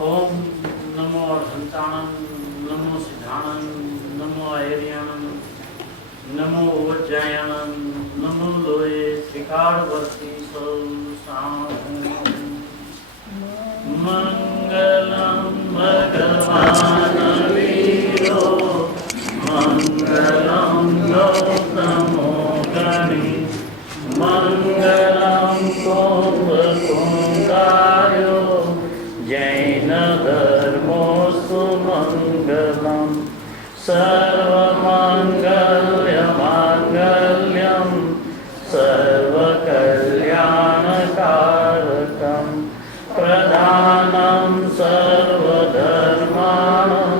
ओम नमो अर्हंताणं नमो सिद्धाणं नमो ऐर्याणं नमो वज्रायणं नमो लोये त्रिकालवर्ती मंगलम भगवान वीरो मंगलम गौतमो गणि मंगलम कुंभकुंडायो जैन धर्मोस्तु मंगलम सर्वमंगल्यमांगल्यं सर्वकल्याणकारकं प्रधानं सर्वधर्माणं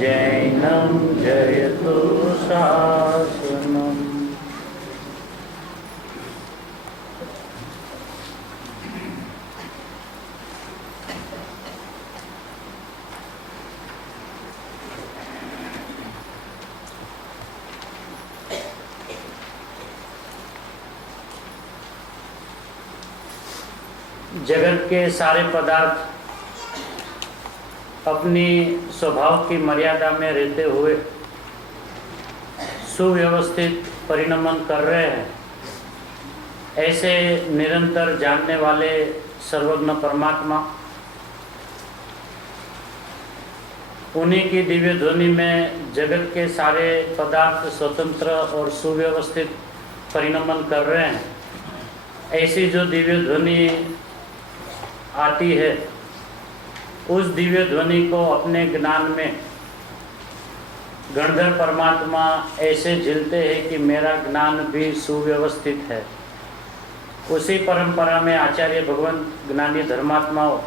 जैनं जयतु शासनम्। जगत के सारे पदार्थ अपनी स्वभाव की मर्यादा में रहते हुए सुव्यवस्थित परिणमन कर रहे हैं, ऐसे निरंतर जानने वाले सर्वज्ञ परमात्मा उन्हीं की दिव्य ध्वनि में जगत के सारे पदार्थ स्वतंत्र और सुव्यवस्थित परिणमन कर रहे हैं। ऐसी जो दिव्य ध्वनि आती है, उस दिव्य ध्वनि को अपने ज्ञान में गणधर परमात्मा ऐसे झिलते हैं कि मेरा ज्ञान भी सुव्यवस्थित है। उसी परंपरा में आचार्य भगवान ज्ञानी धर्मात्माओं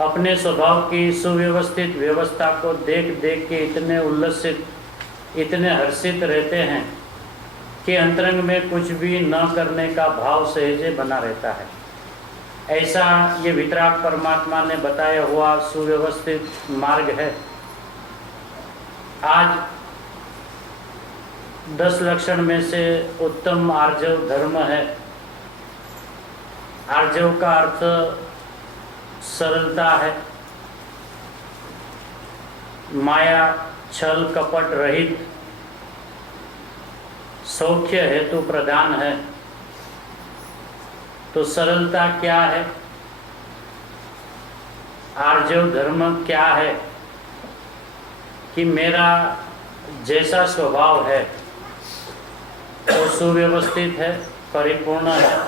अपने स्वभाव की सुव्यवस्थित व्यवस्था को देख देख के इतने उल्लसित, इतने हर्षित रहते हैं कि अंतरंग में कुछ भी न करने का भाव सहजे बना रहता है। ऐसा ये वितराग परमात्मा ने बताया हुआ सुव्यवस्थित मार्ग है। आज 10 लक्षण में से उत्तम आर्जव धर्म है। आर्जव का अर्थ सरलता है, माया छल कपट रहित, सौख्य हेतु प्रदान है। तो सरलता क्या है, आर्जव धर्म क्या है कि मेरा जैसा स्वभाव है वो सुव्यवस्थित है, परिपूर्ण है,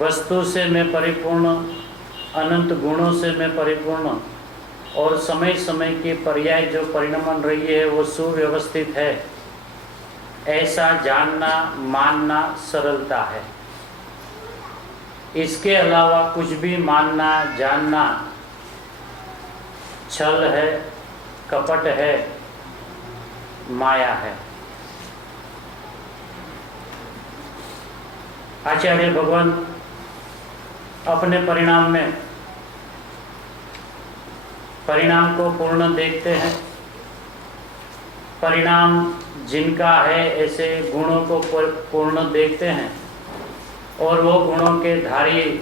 वस्तु से मैं परिपूर्ण, अनंत गुणों से मैं परिपूर्ण और समय समय के पर्याय जो परिणमन रही है वो सुव्यवस्थित है, ऐसा जानना मानना सरलता है। इसके अलावा कुछ भी मानना जानना छल है, कपट है, माया है। आचार्य भगवान अपने परिणाम में परिणाम को पूर्ण देखते हैं। परिणाम जिनका है ऐसे गुणों को पूर्ण देखते हैं और वो गुणों के धारी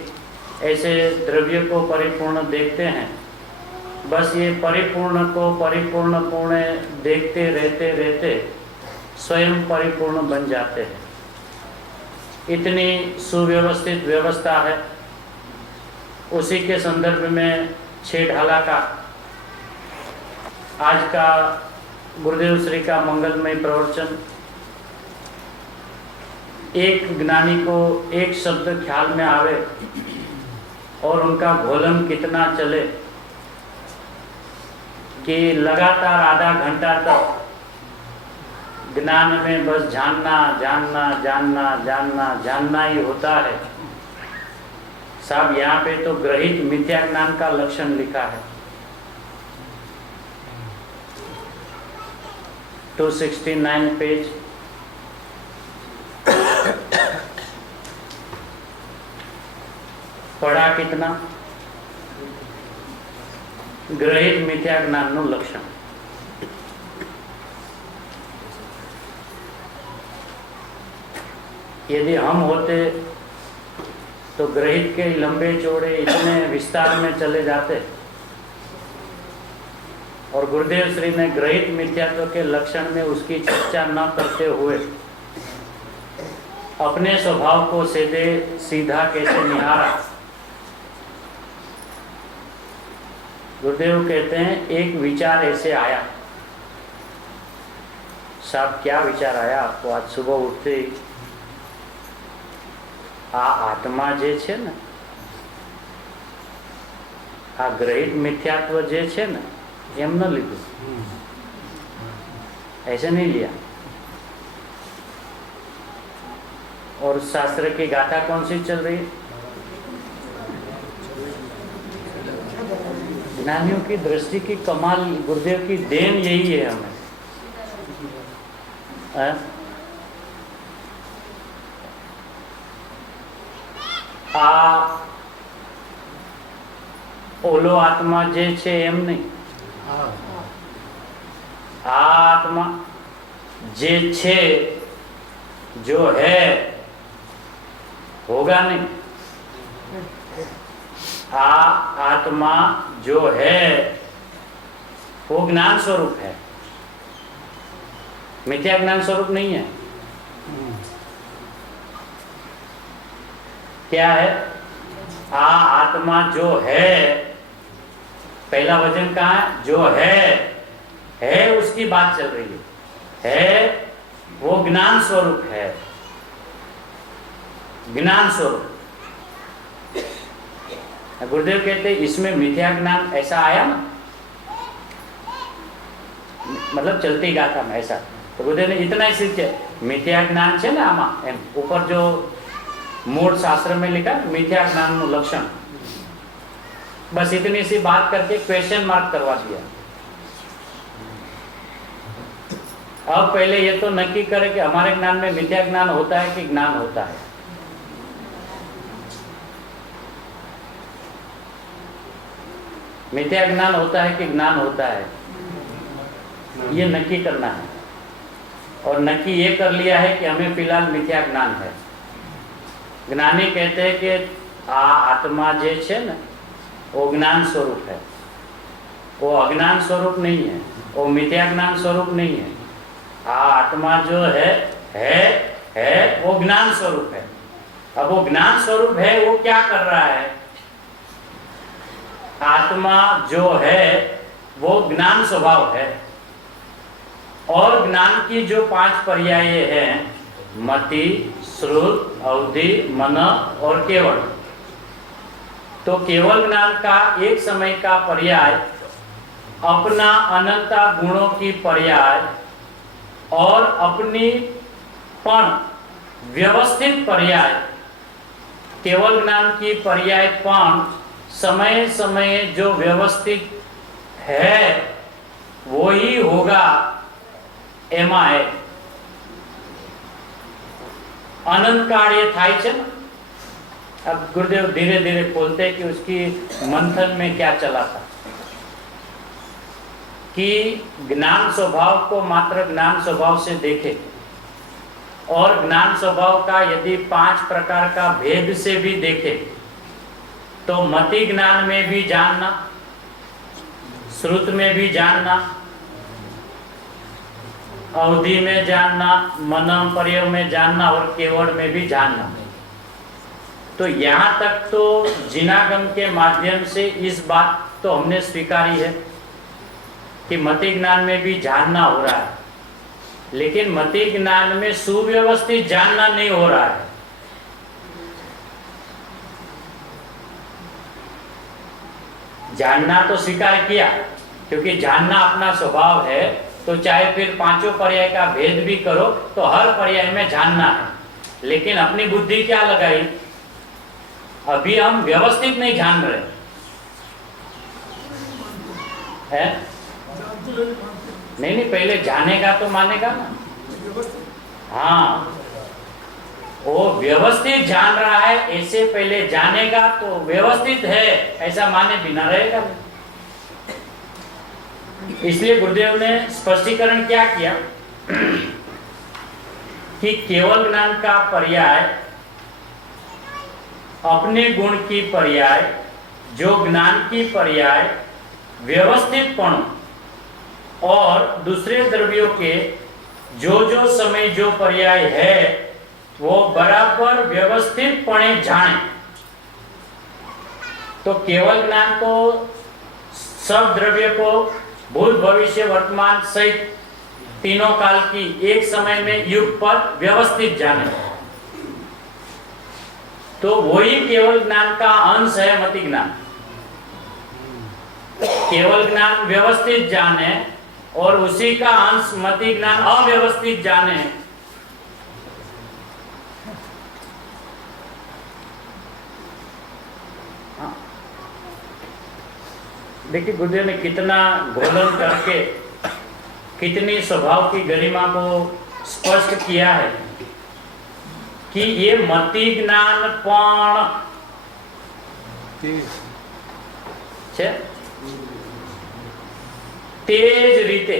ऐसे द्रव्य को परिपूर्ण देखते हैं। बस ये परिपूर्ण को परिपूर्ण पूर्ण देखते रहते रहते स्वयं परिपूर्ण बन जाते हैं। इतनी सुव्यवस्थित व्यवस्था है। उसी के संदर्भ में 6 ढाला का आज का गुरुदेव श्री का मंगलमय प्रवचन, एक ज्ञानी को एक शब्द ख्याल में आवे और उनका घोलन कितना चले कि लगातार आधा घंटा तक ज्ञान में बस जानना जानना जानना जानना जानना ही होता है। साहब यहाँ पे तो ग्रहित मिथ्या ज्ञान का लक्षण लिखा है। 269 पेज। पढ़ा कितना? ग्रहित मिथ्या ज्ञान નું લક્ષણ। यदि हम होते तो ग्रहित के लंबे चौड़े इतने विस्तार में चले जाते। और गुरुदेव श्री ने ग्रहित मिथ्यात्व के लक्षण में उसकी चर्चा न करते हुए अपने स्वभाव को सीधा कैसे निहारा। गुरुदेव कहते हैं एक विचार ऐसे आया। साहब क्या विचार आया आपको आज सुबह उठते ही? आ आत्मा जे छे ने, आ ग्रहित मिथ्यात्व जे छे ने, एम न लीधु, ऐसे नहीं लिया। और शास्त्र की गाथा कौन सी चल रही है? ज्ञानियों की दृष्टि की कमाल, गुरुदेव की देन यही है हमें। आ ओलो आत्मा जे छे एम नहीं, आ आत्मा जे छे, जो है, होगा नहीं। आ आत्मा जो है वो ज्ञान स्वरूप है, मिथ्या ज्ञान स्वरूप नहीं है। क्या है? आ आत्मा जो है, पहला वचन कहाँ है? जो है उसकी बात चल रही है वो ज्ञान स्वरूप है, ज्ञान स्वरूप। गुरुदेव कहते इसमें मिथ्या ज्ञान ऐसा आया ना, मतलब चलती गाथा में ऐसा। तो गुरुदेव ने इतना ही सिद्ध किया, मिथ्या ज्ञान है ना आमा, ऊपर जो मूल शास्त्र में लिखा मिथ्या ज्ञान लक्षण, बस इतनी सी बात करके क्वेश्चन मार्क करवा दिया। अब पहले ये तो नक्की करे कि हमारे ज्ञान में मिथ्या ज्ञान होता है कि ज्ञान होता है। मिथ्या ज्ञान होता है कि ज्ञान होता है, ये नक्की करना है। और नक्की ये कर लिया है कि हमें फिलहाल मिथ्या ज्ञान है। ज्ञानी कहते हैं कि आ आत्मा जे छे ने वो ज्ञान स्वरूप है, वो अज्ञान स्वरूप नहीं है, वो मिथ्या ज्ञान स्वरूप नहीं है। आ आत्मा जो है वो ज्ञान स्वरूप है। अब वो ज्ञान स्वरूप है, वो क्या कर रहा है? आत्मा जो है वो ज्ञान स्वभाव है, और ज्ञान की जो 5 पर्याय हैं, मति, श्रुत, अवधि, मन और केवल। तो केवल ज्ञान का एक समय का पर्याय अपना अनंता गुणों की पर्याय और अपनी पण व्यवस्थित पर्याय। केवल ज्ञान की पर्याय पण समय समय जो व्यवस्थित है वो ही होगा, एमा है। अनंत काल ये थाय छे। अब गुरुदेव धीरे धीरे खोलते कि उसकी मंथन में क्या चला था, कि ज्ञान स्वभाव को मात्र ज्ञान स्वभाव से देखे, और ज्ञान स्वभाव का यदि 5 प्रकार का भेद से भी देखे, तो मति ज्ञान में भी जानना, श्रुत में भी जानना, अवधि में जानना, मनम पर्यय में जानना और केवल में भी जानना। तो यहाँ तक तो जिनागम के माध्यम से इस बात तो हमने स्वीकारी है कि मति ज्ञान में भी जानना हो रहा है, लेकिन मति ज्ञान में सुव्यवस्थित जानना नहीं हो रहा है। जानना तो स्वीकार किया, क्योंकि जानना अपना स्वभाव है, तो चाहे फिर 5 पर्याय का भेद भी करो तो हर पर्याय में जानना है। लेकिन अपनी बुद्धि क्या लगाई? अभी हम व्यवस्थित नहीं जान रहे हैं। नहीं, पहले जानेगा तो मानेगा ना। हाँ, वो व्यवस्थित जान रहा है, ऐसे पहले जानेगा तो व्यवस्थित है ऐसा माने बिना रहेगा। इसलिए गुरुदेव ने स्पष्टीकरण क्या किया कि केवल ज्ञान का पर्याय अपने गुण की पर्याय, जो ज्ञान की पर्याय व्यवस्थितपण और दूसरे द्रव्यों के जो जो समय जो पर्याय है वो बराबर व्यवस्थितपणे जाने। तो केवल ज्ञान को सब द्रव्य को भूत भविष्य वर्तमान सहित तीनों काल की एक समय में युग पर व्यवस्थित जाने, तो वही केवल ज्ञान का अंश है मति ज्ञान। केवल ज्ञान व्यवस्थित जाने और उसी का अंश मति ज्ञान अव्यवस्थित जाने। देखिए गुरुदेव ने कितना घोलन करके कितनी स्वभाव की गरिमा को स्पष्ट किया है कि ये मति ज्ञान पण છે તેજ રીતે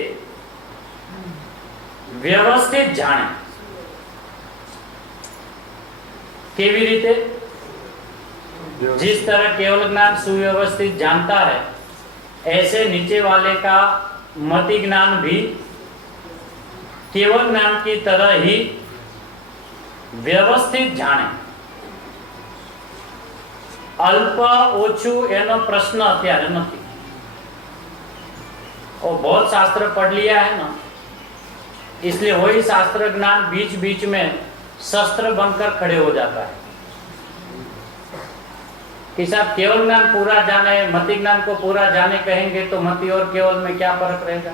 વ્યવસ્થિત જાણે। કેવી રીતે? जिस तरह केवल ज्ञान सुव्यवस्थित जानता है, ऐसे नीचे वाले का मति ज्ञान भी केवल ज्ञान की तरह ही व्यवस्थित जाने। अल्प ओछू एनो प्रश्न अत्यारे नहीं। और बहुत शास्त्र पढ़ लिया है ना, इसलिए वही शास्त्र ज्ञान बीच बीच में शस्त्र बनकर खड़े हो जाता है कि साहब केवल ज्ञान पूरा जाने, मति ज्ञान को पूरा जाने कहेंगे तो मति और केवल में क्या फर्क रहेगा?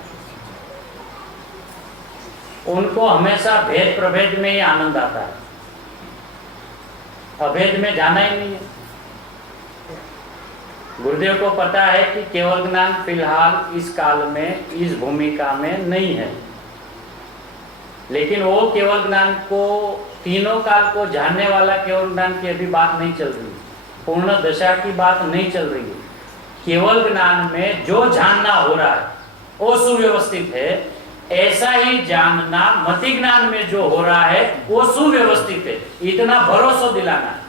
उनको हमेशा भेद प्रभेद में ही आनंद आता है, अभेद में जाना ही नहीं है। गुरुदेव को पता है कि केवल ज्ञान फिलहाल इस काल में इस भूमिका में नहीं है, लेकिन वो केवल ज्ञान को तीनों काल को जानने वाला केवल ज्ञान की अभी बात नहीं चल रही, पूर्ण दशा की बात नहीं चल रही है। केवल ज्ञान में जो जानना हो रहा है वो सुव्यवस्थित है, ऐसा ही जानना मति ज्ञान में जो हो रहा है वो सुव्यवस्थित है। इतना भरोसा दिलाना है।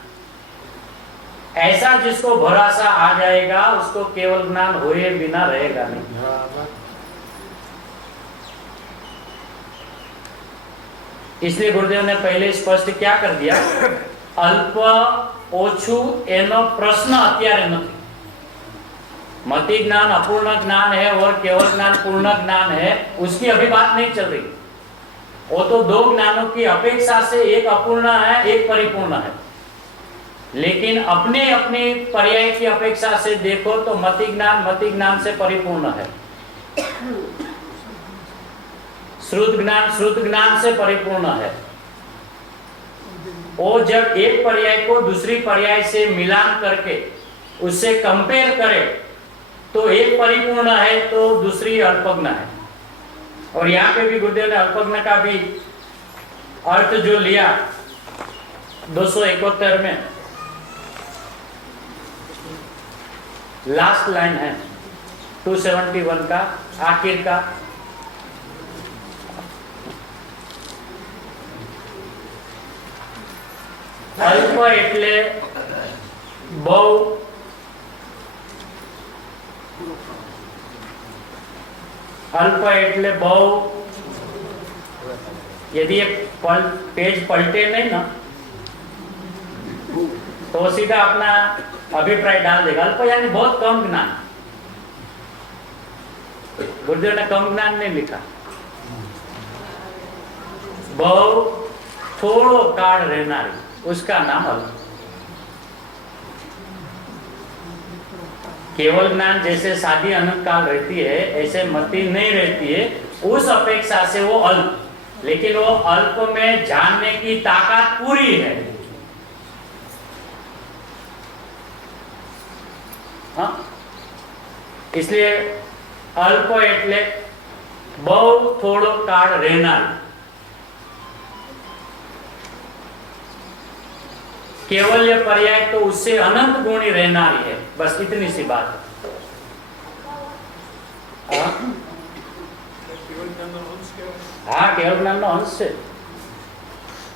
ऐसा जिसको भरोसा आ जाएगा उसको केवल ज्ञान हुए बिना रहेगा नहीं। इसलिए गुरुदेव ने पहले स्पष्ट क्या कर दिया, अल्प ओछू एनो प्रश्न अत्यारे नहीं। मति ज्ञान अपूर्ण ज्ञान है और केवल ज्ञान पूर्ण ज्ञान है, उसकी अभी बात नहीं चल रही। वो तो दो ज्ञानों की अपेक्षा से एक अपूर्ण है एक परिपूर्ण है, लेकिन अपने अपने पर्याय की अपेक्षा से देखो तो मति ज्ञान से परिपूर्ण है, श्रुत ज्ञान से परिपूर्ण है। वो जब एक पर्याय को दूसरी पर्याय से मिलान करके उससे कंपेयर करे तो एक परिपूर्ण है तो दूसरी अल्पज्ञ है। और यहाँ पे भी गुरुदेव ने अल्पज्ञ का भी अर्थ जो लिया 271 में लास्ट लाइन है 271 का आखिर का, अल्प એટલે बहु, अल्प એટલે बहु। यदि ये पेज पलटे नहीं ना तो सीधा अपना अभिप्राय डाल देगा। अल्प यानी बहुत कम ज्ञान। गुरुदेव ने कम ज्ञान नहीं लिखा, बहु थोड़ो काल रहनारी, उसका नाम अल्प। केवल ज्ञान जैसे शादी अनंत काल रहती है ऐसे मति नहीं रहती है, उस अपेक्षा से वो अल्प, लेकिन वो अल्प में जानने की ताकत पूरी है। हाँ? इसलिए अल्प એટલે बहु थोड़ो काल रहनार। केवल्य पर्याय तो उससे अनंत गुणी रहनारी है, बस इतनी सी बात है। हाँ, केवल ज्ञान नो अंश है।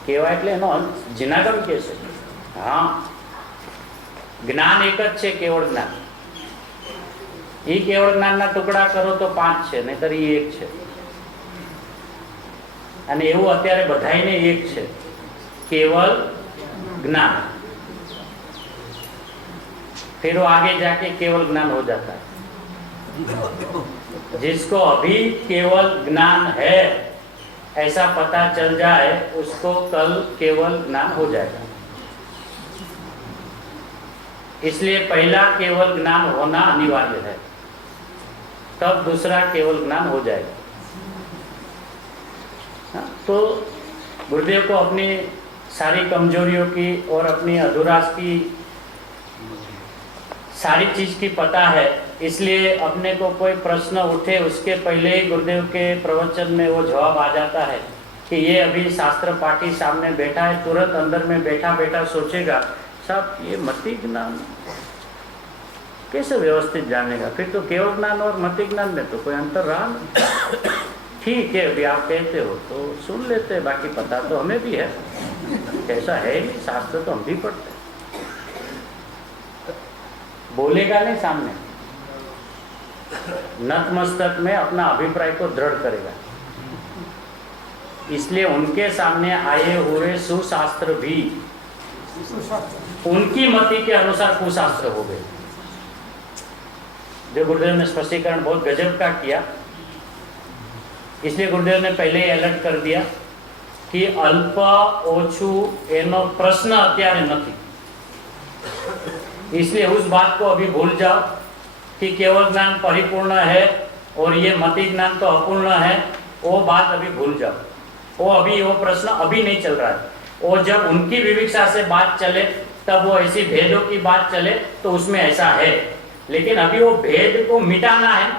केवा એટલે એનો અંશ જીનાગમ કે છે। हाँ, જ્ઞાન એક જ છે, કેવળ જ્ઞાન. એ કેવળ જ્ઞાનના ટુકડા કરો તો 5 છે, નહીતર એ એક છે. અને એવું અત્યારે બધાયને એક છે, केवल ज्ञान. फिर वो आगे जाके केवल ज्ञान हो जाता है. जिसको अभी केवल ज्ञान है ऐसा पता चल जाए, उसको कल केवल ज्ञान हो जाएगा. इसलिए पहला केवल ज्ञान होना अनिवार्य है, तब दूसरा केवल ज्ञान हो जाएगा. तो गुरुदेव को अपनी सारी कमजोरियों की और अपनी अधूरास की सारी चीज की पता है, इसलिए अपने को कोई प्रश्न उठे उसके पहले ही गुरुदेव के प्रवचन में वो जवाब आ जाता है कि ये अभी शास्त्र पाठी सामने बैठा है, तुरंत अंदर में बैठा बैठा सोचेगा, साहब ये मति ज्ञान कैसे व्यवस्थित जानेगा? फिर तो केवल ज्ञान और मति ज्ञान में तो कोई अंतर रहा नहीं. ठीक है, अभी आप कहते हो तो सुन लेते हैं, बाकी पता तो हमें भी है. कैसा है नहीं, शास्त्र तो हम भी पढ़ते हैं. बोलेगा नहीं सामने, नतमस्तक में अपना अभिप्राय को दृढ़ करेगा. इसलिए उनके सामने आए हुए सुशास्त्र भी उनकी मति के अनुसार कुशास्त्र हो गए. जो गुरुदेव ने स्पष्टीकरण बहुत गजब का किया, इसलिए गुरुदेव ने पहले ही अलर्ट कर दिया कि अल्प ओछू एनो प्रश्न अत्यारे नहीं. इसलिए उस बात को अभी भूल जाओ कि केवल ज्ञान परिपूर्ण है और ये मति ज्ञान तो अपूर्ण है. वो बात अभी भूल जाओ. वो प्रश्न अभी नहीं चल रहा है. वो जब उनकी विविक्षा से बात चले, तब वो ऐसी भेदों की बात चले तो उसमें ऐसा है. लेकिन अभी वो भेद को मिटाना है,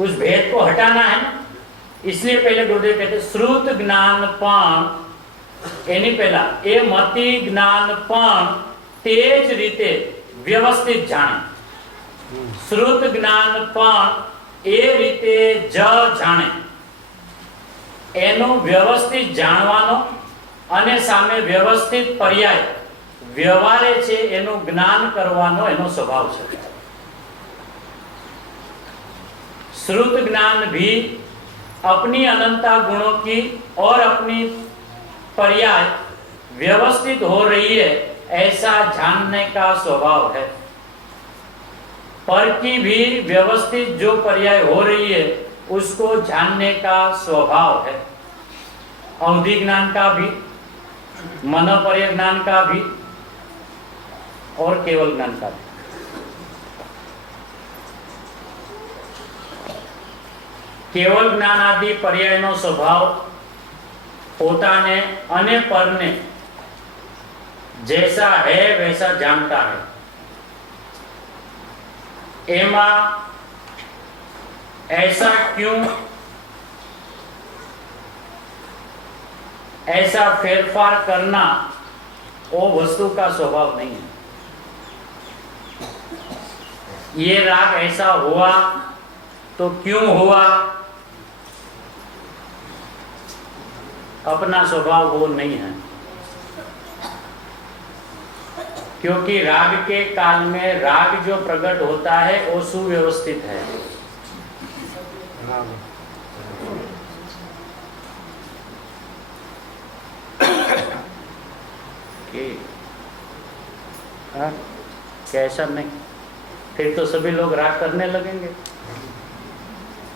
उस भेद को हटाना है. इसलिए पहले गुरुदेव कहते श्रुत ज्ञान पण एनी पहला ए मति ज्ञान पण तेज रीते व्यवस्थित जाने. श्रुत ज्ञान पण ए रीते ज जाने, एनो व्यवस्थित जाणवानो અને સામે વ્યવસ્થિત પર્યાય વ્યવહારે છે એનું જ્ઞાન કરવાનો એનો સ્વભાવ છે. श्रुत ज्ञान भी अपनी अनंता गुणों की और अपनी पर्याय व्यवस्थित हो रही है ऐसा जानने का स्वभाव है. पर की भी व्यवस्थित जो पर्याय हो रही है उसको जानने का स्वभाव है. अवधि ज्ञान का भी, मनोपर्य ज्ञान का भी और केवल ज्ञान का भी. केवल ज्ञान आदि पर्यायનો સ્વભાવ પોતાને અને પરને जैसा है वैसा जानता है. एमा ऐसा क्यों, ऐसा फेरफार करना वो वस्तु का स्वभाव नहीं है. ये राग ऐसा हुआ तो क्यों हुआ, अपना स्वभाव वो नहीं है. क्योंकि राग के काल में राग जो प्रकट होता है वो सुव्यवस्थित है. कैसा नहीं, फिर तो सभी लोग राग करने लगेंगे.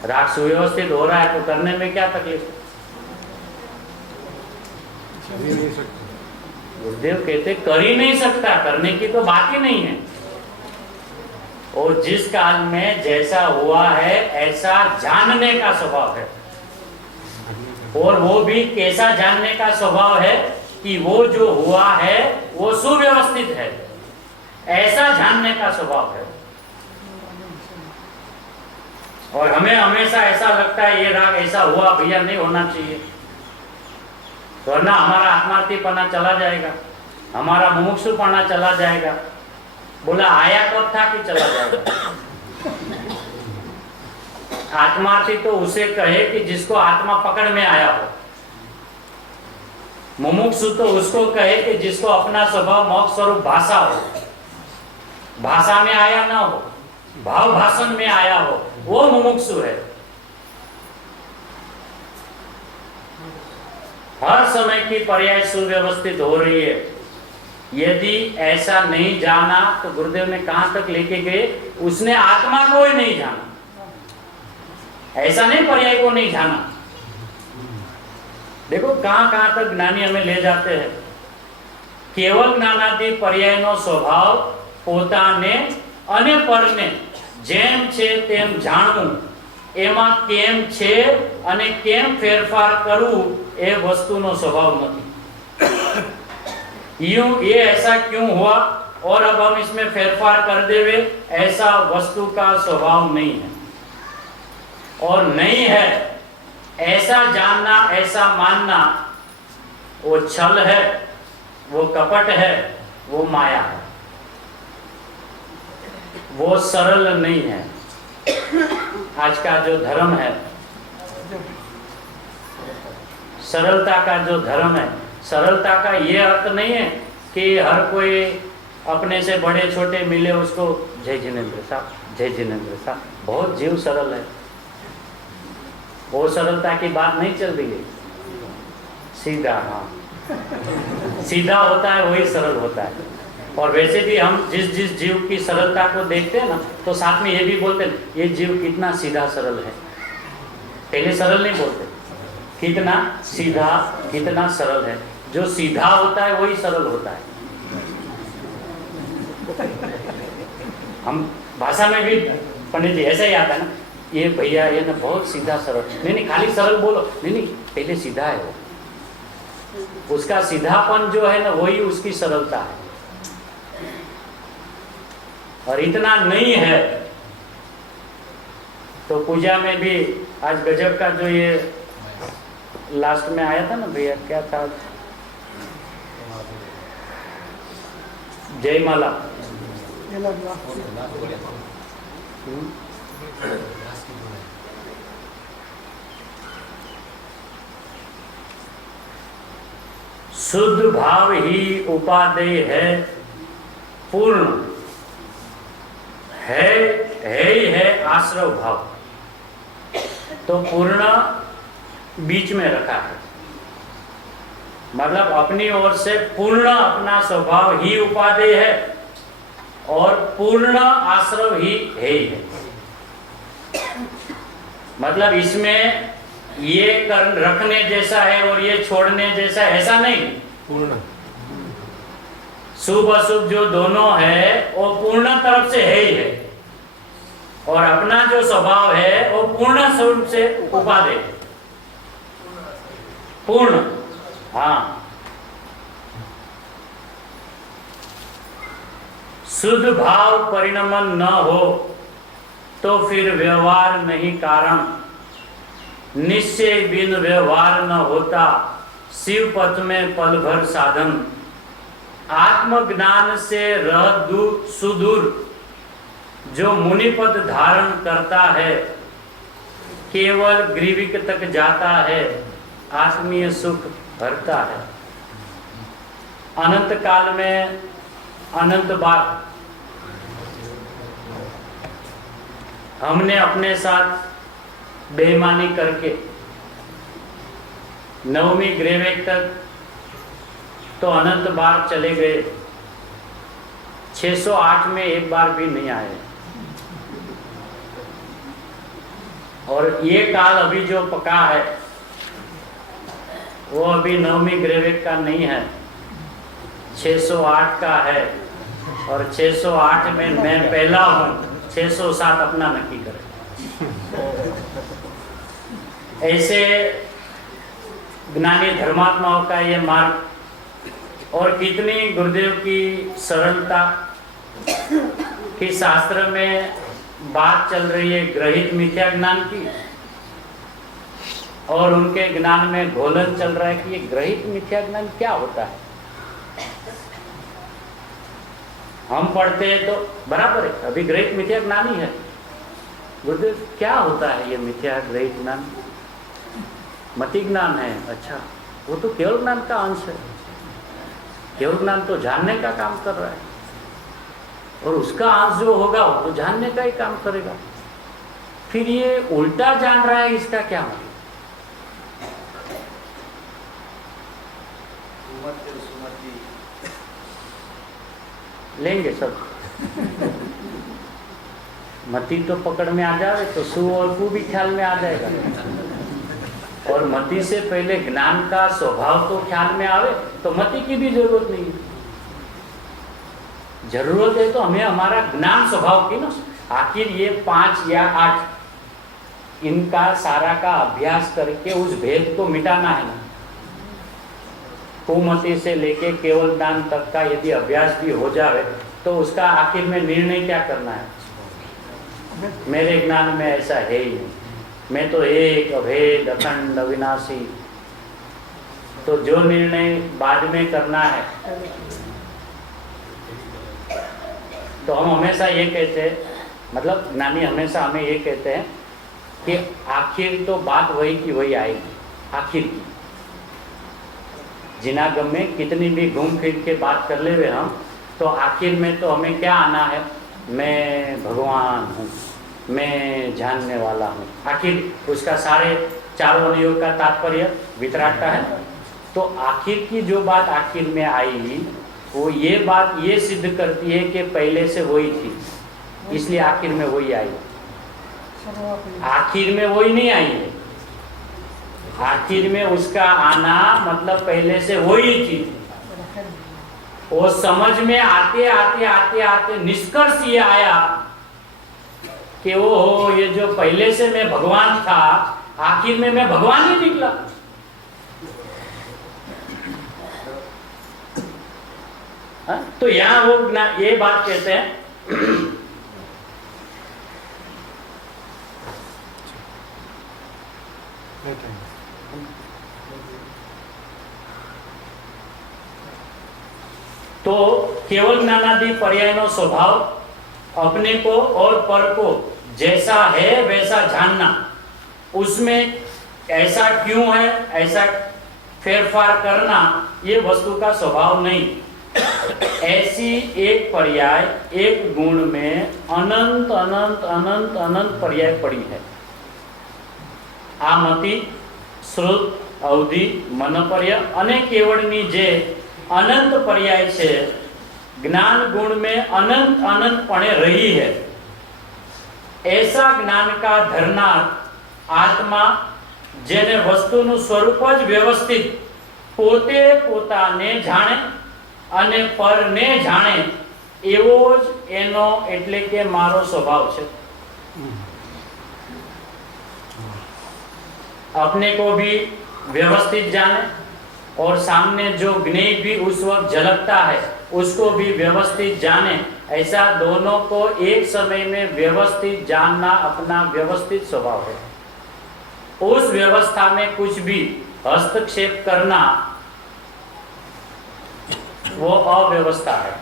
राग सुव्यवस्थित हो रहा है तो करने में क्या तकलीफ है? गुरुदेव कहते कर ही नहीं सकता, करने की तो बात ही नहीं है. और जिस काल में जैसा हुआ है ऐसा जानने का स्वभाव है. और वो भी कैसा जानने का स्वभाव है कि वो जो हुआ है वो सुव्यवस्थित है, ऐसा जानने का स्वभाव है. और हमें हमेशा ऐसा लगता है ये राग ऐसा हुआ, भैया नहीं होना चाहिए, वरना हमारा आत्मार्थीपना चला जाएगा, हमारा मुमुक्षुपना चला जाएगा. बोला आया कब था कि चला जाएगा. आत्मार्थी तो उसे कहे कि जिसको आत्मा पकड़ में आया हो. मुमुक्षु तो उसको कहे कि जिसको अपना स्वभाव मोक्ष स्वरूप भाषा हो, भाषा में आया ना हो, भाव भाषण में आया हो, वो मुमुक्षु है। हर समय की पर्याय सुव्यवस्थित हो रही है। यदि ऐसा नहीं जाना तो गुरुदेव ने कहां तक लेके गए, उसने आत्मा को ही नहीं जाना। ऐसा नहीं पर्याय को नहीं जाना। देखो कहां कहां तक ज्ञानी हमें ले जाते हैं। केवल ज्ञानादि पर्यायનો સ્વભાવ પોતાને અને પરને જેમ છે તેમ જાણવું, એમાં કેમ છે અને કેમ ફેરફાર કરવું એ વસ્તુનો સ્વભાવ નથી। यूं ये ऐसा क्यों हुआ और अब हम इसमें फेरफार कर देवे, ऐसा वस्तु का स्वभाव नहीं है। और नहीं है ऐसा जानना, ऐसा मानना, वो छल है, वो कपट है, वो माया है, वो सरल नहीं है। आज का जो धर्म है, सरलता का जो धर्म है, सरलता का ये अर्थ नहीं है कि हर कोई अपने से बड़े छोटे मिले उसको जय जिनेंद्र साहब, जय जिनेंद्र साहब। बहुत जीव सरल है, वो सरलता की बात नहीं चल रही है। सीधा, हाँ, सीधा होता है वही सरल होता है। और वैसे भी हम जिस जिस जीव की सरलता को देखते हैं ना, तो साथ में ये भी बोलते हैं ये जीव कितना सीधा सरल है। पहले सरल नहीं बोलते, कितना सीधा, कितना सरल है। जो सीधा होता है वही सरल होता है। हम भाषा में भी पंडित जी ऐसा ही आता है ना, ये भैया ये ना बहुत सीधा सरल, नहीं खाली सरल बोलो, नहीं पहले सीधा है वो। उसका सीधापन जो है ना वही उसकी सरलता है। और इतना नहीं है तो पूजा में भी आज गजब का जो ये लास्ट में आया था ना भैया, क्या था, जयमाला, शुद्ध भाव ही उपादेय है, पूर्ण है ही है आश्रव भाव। तो पूर्ण बीच में रखा है, मतलब अपनी ओर से पूर्ण अपना स्वभाव ही उपादेय है और पूर्ण आश्रव ही है। मतलब इसमें ये रखने जैसा है और ये छोड़ने जैसा, ऐसा नहीं। पूर्ण शुभ अशुभ जो दोनों है वो पूर्ण तरफ से है ही है, और अपना जो स्वभाव है वो पूर्ण स्वरूप से उपादेय, पूर्ण। हाँ, शुद्ध भाव परिणमन न हो तो फिर व्यवहार नहीं कारण, निश्चय बिन व्यवहार न होता, शिव पथ में पल भर साधन। आत्मज्ञान से रह सुदूर जो मुनिपद धारण करता है, केवल ग्रीविक तक जाता है, आत्मीय सुख भरता है। अनंत काल में अनंत बार हमने अपने साथ बेईमानी करके नवमी ग्रेवेक तक तो अनंत बार चले गए, 608 में एक बार भी नहीं आए। और ये काल अभी जो पका है वो अभी नवमी ग्रेवेक का नहीं है, 608 का है। और 608 में मैं पहला हूँ, 607 अपना नक्की करें। ऐसे ज्ञानी धर्मात्माओं का ये मार्ग, और कितनी गुरुदेव की सरलता कि शास्त्र में बात चल रही है ग्रहित मिथ्या ज्ञान की, और उनके ज्ञान में घोलन चल रहा है कि ये ग्रहित मिथ्या ज्ञान क्या होता है। हम पढ़ते हैं तो बराबर है, अभी ग्रहित मिथ्या ज्ञान ही है। गुरुदेव क्या होता है ये मिथ्या ग्रहित ज्ञान? मति ज्ञान है। अच्छा, वो तो केवल ज्ञान का अंश है। केवल ज्ञान तो जानने का काम कर रहा है, और उसका अंश जो होगा वो तो जानने का ही काम करेगा। फिर ये उल्टा जान रहा है, इसका क्या मतलब? लेंगे सब मति तो पकड़ में आ जाए तो सु और कु भी ख्याल में आ जाएगा, और मति से पहले ज्ञान का स्वभाव तो ख्याल में आवे तो मति की भी जरूरत नहीं है। जरूरत है तो हमें हमारा ज्ञान स्वभाव की ना। आखिर ये 5 या 8 इनका सारा का अभ्यास करके उस भेद को मिटाना है ना। कुमति से लेके केवल ज्ञान तक का यदि अभ्यास भी हो जाए तो उसका आखिर में निर्णय क्या करना है? मेरे ज्ञान में ऐसा है ही नहीं, मैं तो एक अभेद अखंड अविनाशी। तो जो निर्णय बाद में करना है, तो हम हमेशा ये कहते हैं, मतलब ज्ञानी हमेशा हमें ये कहते हैं कि आखिर तो बात वही की वही आएगी। आखिर की जिनागम में कितनी भी घूम फिर के बात कर ले हुए हम, तो आखिर में तो हमें क्या आना है? मैं भगवान हूँ, मैं जानने वाला हूँ। आखिर उसका सारे चारों अनुयोग का तात्पर्य वितराग का है। तो आखिर की जो बात आखिर में आई, वो ये बात ये सिद्ध करती है कि पहले से वही थी, इसलिए आखिर में वही आई। आखिर में वही नहीं आई है, आखिर में उसका आना मतलब पहले से वही थी। वो समझ में आते आते आते आते निष्कर्ष ये आया कि वो ये जो पहले से मैं भगवान था, आखिर में मैं भगवान ही निकला। तो यहां वो ये बात कहते हैं तो केवल ज्ञानादि पर्यायनो स्वभाव अपने को और पर को जैसा है वैसा जानना, उसमें ऐसा क्यों है ऐसा फेरफार करना, ये वस्तु का स्वभाव नहीं। ऐसी एक पर्याय एक गुण में अनंत अनंत अनंत अनंत पर्याय पड़ी है। आमति श्रुत अवधि मनपर्य અને કેવળની જે अनंत पर्याय છે, ज्ञान गुण में अनंत अनंत पणे रही है। ऐसा ज्ञान का धरनार आत्मा जेने वस्तुનું સ્વરૂપ જ વ્યવસ્થિત પોતે પોતાને જાણે અને પરને જાણે, એવો જ એનો એટલે કે મારો સ્વભાવ છે। अपने को भी व्यवस्थित जाने और सामने जो ज्ञेय भी उस वक्त झलकता है उसको भी व्यवस्थित जाने, ऐसा दोनों को एक समय में व्यवस्थित जानना अपना व्यवस्थित स्वभाव है। उस व्यवस्था में कुछ भी हस्तक्षेप करना वो अव्यवस्था है।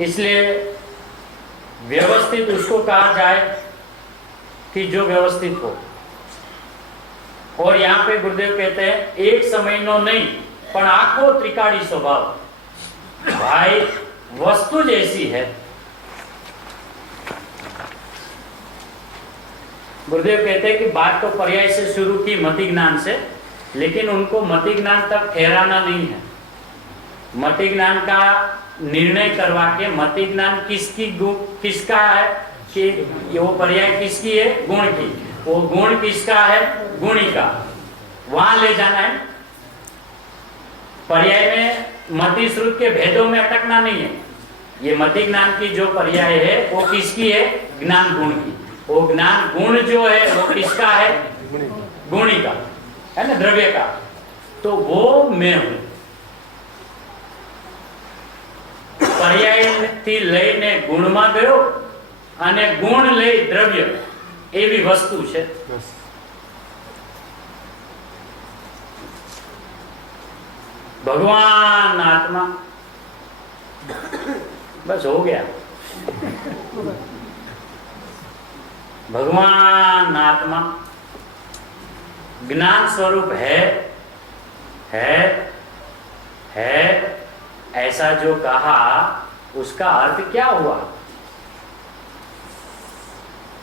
इसलिए व्यवस्थित उसको कहा जाए कि जो व्यवस्थित हो। और यहाँ पे गुरुदेव कहते हैं एक समय नो नहीं पण आखो त्रिकाड़ी स्वभाव। भाई वस्तु जैसी है। गुरुदेव कहते हैं कि बात तो पर्याय से शुरू की मति ज्ञान से, लेकिन उनको मति ज्ञान तक ठहराना नहीं है। मति ज्ञान का निर्णय करवा के मति ज्ञान किसका है कि वो पर्याय किसकी है? गुण की। वो गुण किसका है? गुणी का। वहां ले जाना है। पर्याय में मति श्रुत के भेदों में अटकना नहीं है। ये मति ज्ञान की जो पर्याय है वो किसकी है? ज्ञान गुण की। वो ज्ञान गुण जो है वो किसका है? गुणी का है ना, द्रव्य का। तो वो मैं हूं। पर्याय थी लઈને गुणમાં ગયો અને ગુણ લઈ દ્રવ્ય એવી વસ્તુ છે। भगवान आत्मा बस हो गया। भगवान आत्मा ज्ञान स्वरूप है ऐसा जो कहा, उसका अर्थ क्या हुआ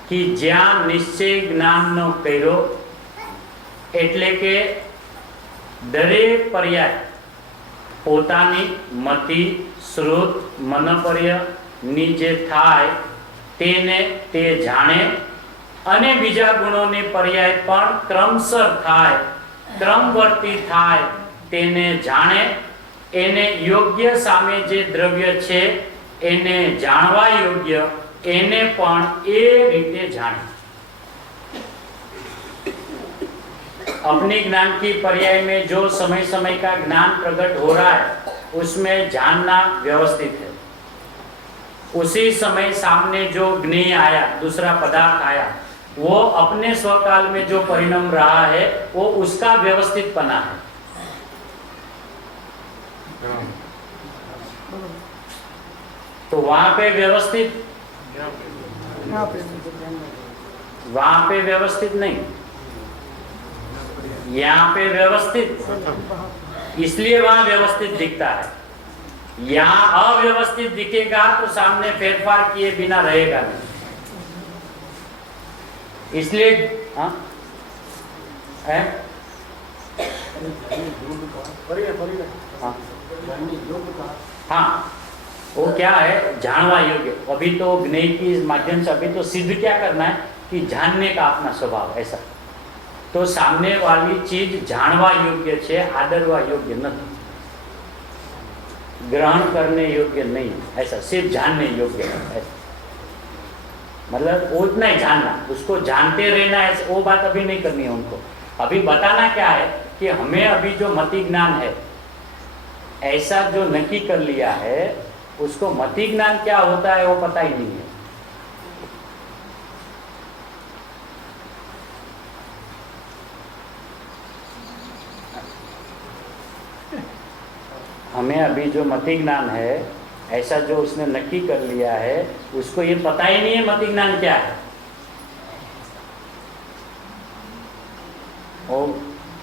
कि જ્યાં નિશ્ચય જ્ઞાનનો કર્યો એટલે કે દરેક પર્યાય પોતાની મતિ શ્રુત મનપર્યની જે થાય તેને તે જાણે અને બીજા ગુણોની પર્યાય પણ ક્રમસર થાય, ક્રમવર્તી થાય તેને જાણે, એને યોગ્ય સામે જે દ્રવ્ય છે એને જાણવા યોગ્ય, એને પણ એ રીતે जाने। अपने ज्ञान की पर्याय में जो समय समय का ज्ञान प्रकट हो रहा है उसमें जानना व्यवस्थित है। उसी समय सामने जो ज्ञेय आया, दूसरा पदार्थ आया, वो अपने स्वकाल में जो परिणाम रहा है वो उसका व्यवस्थित बना है। तो वहां पे व्यवस्थित, वहां पे व्यवस्थित नहीं, यहाँ पे व्यवस्थित, इसलिए वहां व्यवस्थित दिखता है। यहाँ अव्यवस्थित दिखेगा तो सामने फेरफार किए बिना रहेगा नहीं। इसलिए हाँ, वो क्या है, जानवा योग्य। अभी तो ज्ञेय के माध्यम से अभी तो सिद्ध क्या करना है कि जानने का अपना स्वभाव ऐसा, तो सामने वाली चीज जानवा योग्य है, आदरवा योग्य नहीं, ग्रहण करने योग्य नहीं, ऐसा सिर्फ जानने योग्य है ऐसा। मतलब उतना ही जानना, उसको जानते रहना है, वो बात अभी नहीं करनी है उनको। अभी बताना क्या है कि हमें अभी जो मति ज्ञान है ऐसा जो नक्की कर लिया है, उसको मति ज्ञान क्या होता है वो पता ही नहीं है। हमें अभी जो मति ज्ञान है ऐसा जो उसने नक्की कर लिया है, उसको ये पता ही नहीं है मति ज्ञान क्या है। वो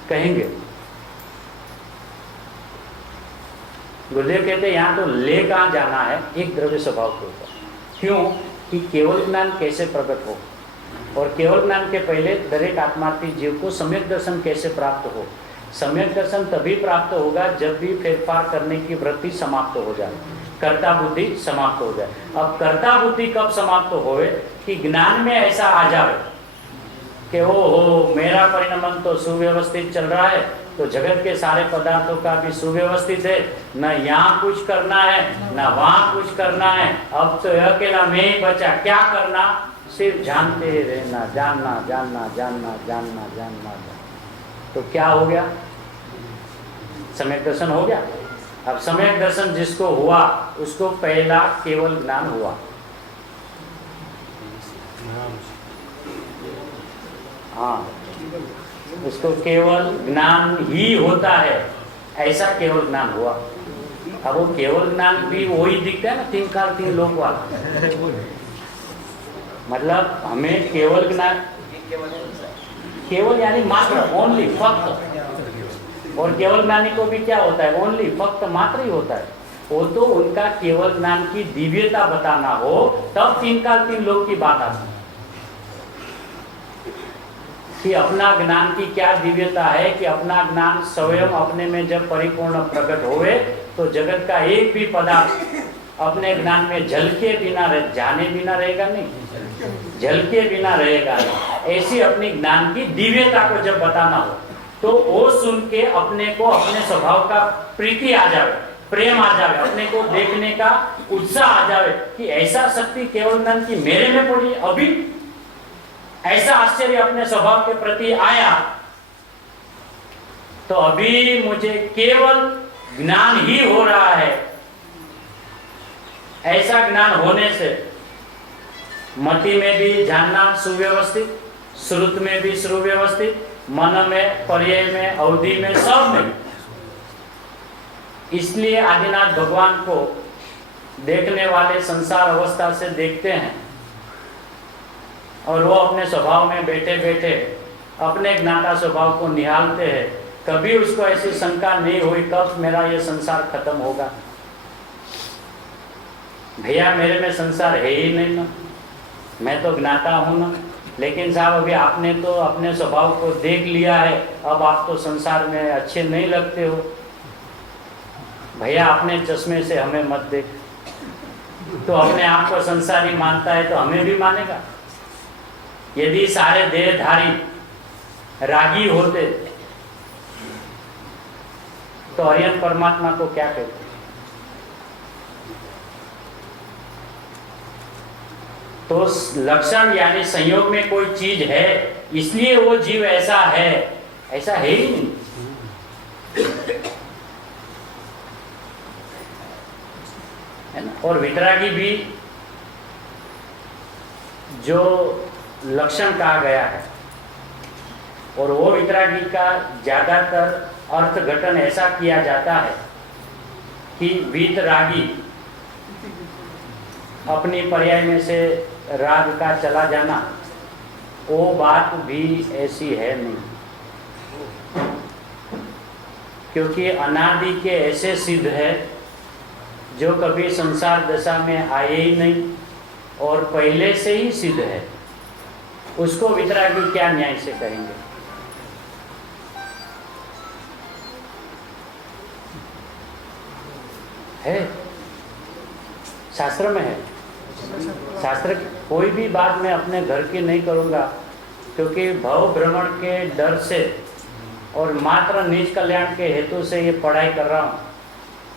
कहेंगे, गुरुदेव कहते हैं यहाँ तो ले कहाँ जाना है, एक द्रव्य स्वभाव के ऊपर। क्यों कि केवल ज्ञान कैसे प्रकट हो, और केवल ज्ञान के पहले दरेक आत्मार्थी जीव को सम्यक दर्शन कैसे प्राप्त हो। सम्यक दर्शन तभी प्राप्त होगा जब भी फेरफार करने की वृत्ति समाप्त हो जाए, कर्ता बुद्धि समाप्त हो जाए। अब कर्ता बुद्धि कब समाप्त होवे कि ज्ञान में ऐसा आ जाए कि ओ हो मेरा परिणाम तो सुव्यवस्थित चल रहा है, तो जगत के सारे पदार्थों का भी सुव्यवस्थित है, न यहाँ कुछ करना है न वहाँ कुछ करना है। अब तो अकेला मैं ही बचा, क्या करना, सिर्फ जानते रहना, जानना जानना जानना जानना जानना। तो क्या हो गया, सम्यक दर्शन हो गया। अब सम्यक दर्शन जिसको हुआ उसको पहला केवल ज्ञान हुआ। हाँ, उसको केवल ज्ञान ही होता है, ऐसा केवल ज्ञान हुआ। अब वो केवल ज्ञान भी वही दिखता है ना, 3 काल 3 लोक वाला। मतलब हमें केवल ज्ञान, केवल यानी मात्र, ओनली, फक्त। और केवल ज्ञानी को भी क्या होता है, ओनली, फक्त, मात्र ही होता है। वो तो उनका केवल ज्ञान की दिव्यता बताना हो तब 3 काल 3 लोक की बात आती है कि अपना ज्ञान की क्या दिव्यता है, कि अपना ज्ञान स्वयं अपने में जब परिपूर्ण प्रकट होवे तो जगत का एक भी पदार्थ अपने ज्ञान में झलके बिना जाने बिना रहेगा नहीं, झलके बिना रहेगा नहीं। ऐसी अपनी ज्ञान की दिव्यता को जब बताना हो तो वो सुन के अपने को, अपने स्वभाव का प्रीति आ जाए, प्रेम आ जाए, अपने को देखने का उत्साह आ जाए कि ऐसा शक्ति केवल ज्ञान की मेरे में पड़ी। अभी ऐसा आश्चर्य अपने स्वभाव के प्रति आया तो अभी मुझे केवल ज्ञान ही हो रहा है। ऐसा ज्ञान होने से मति में भी जानना सुव्यवस्थित, श्रुत में भी सुव्यवस्थित, मन में, पर्याय में, अवधि में, सब में। इसलिए आदिनाथ भगवान को देखने वाले संसार अवस्था से देखते हैं और वो अपने स्वभाव में बैठे बैठे अपने ज्ञाता स्वभाव को निहालते हैं, कभी उसको ऐसी शंका नहीं हुई कब मेरा ये संसार खत्म होगा। भैया मेरे में संसार है ही नहीं ना, मैं तो ज्ञाता हूँ ना। लेकिन साहब अभी आपने तो अपने स्वभाव को देख लिया है, अब आप तो संसार में अच्छे नहीं लगते हो। भैया अपने चश्मे से हमें मत देख। तो अपने आप को संसारी मानता है तो हमें भी मानेगा। यदि सारे देहधारी रागी होते तो अरिहंत परमात्मा को क्या कहते? तो लक्षण यानी संयोग में कोई चीज है इसलिए वो जीव ऐसा है, ऐसा है ही नहीं। है ना। और वितरागी भी जो लक्षण कहा गया है, और वो वितरागी का ज्यादातर अर्थघटन ऐसा किया जाता है कि वीतरागी अपनी पर्याय में से राग का चला जाना, वो बात भी ऐसी है नहीं। क्योंकि अनादि के ऐसे सिद्ध है जो कभी संसार दशा में आए ही नहीं और पहले से ही सिद्ध है, उसको वितरागी क्या न्याय से कहेंगे? है, शास्त्र में है। शास्त्र कोई भी बात मैं अपने घर की नहीं करूँगा, क्योंकि भव भ्रमण के डर से और मात्र निज कल्याण के हेतु से ये पढ़ाई कर रहा हूँ।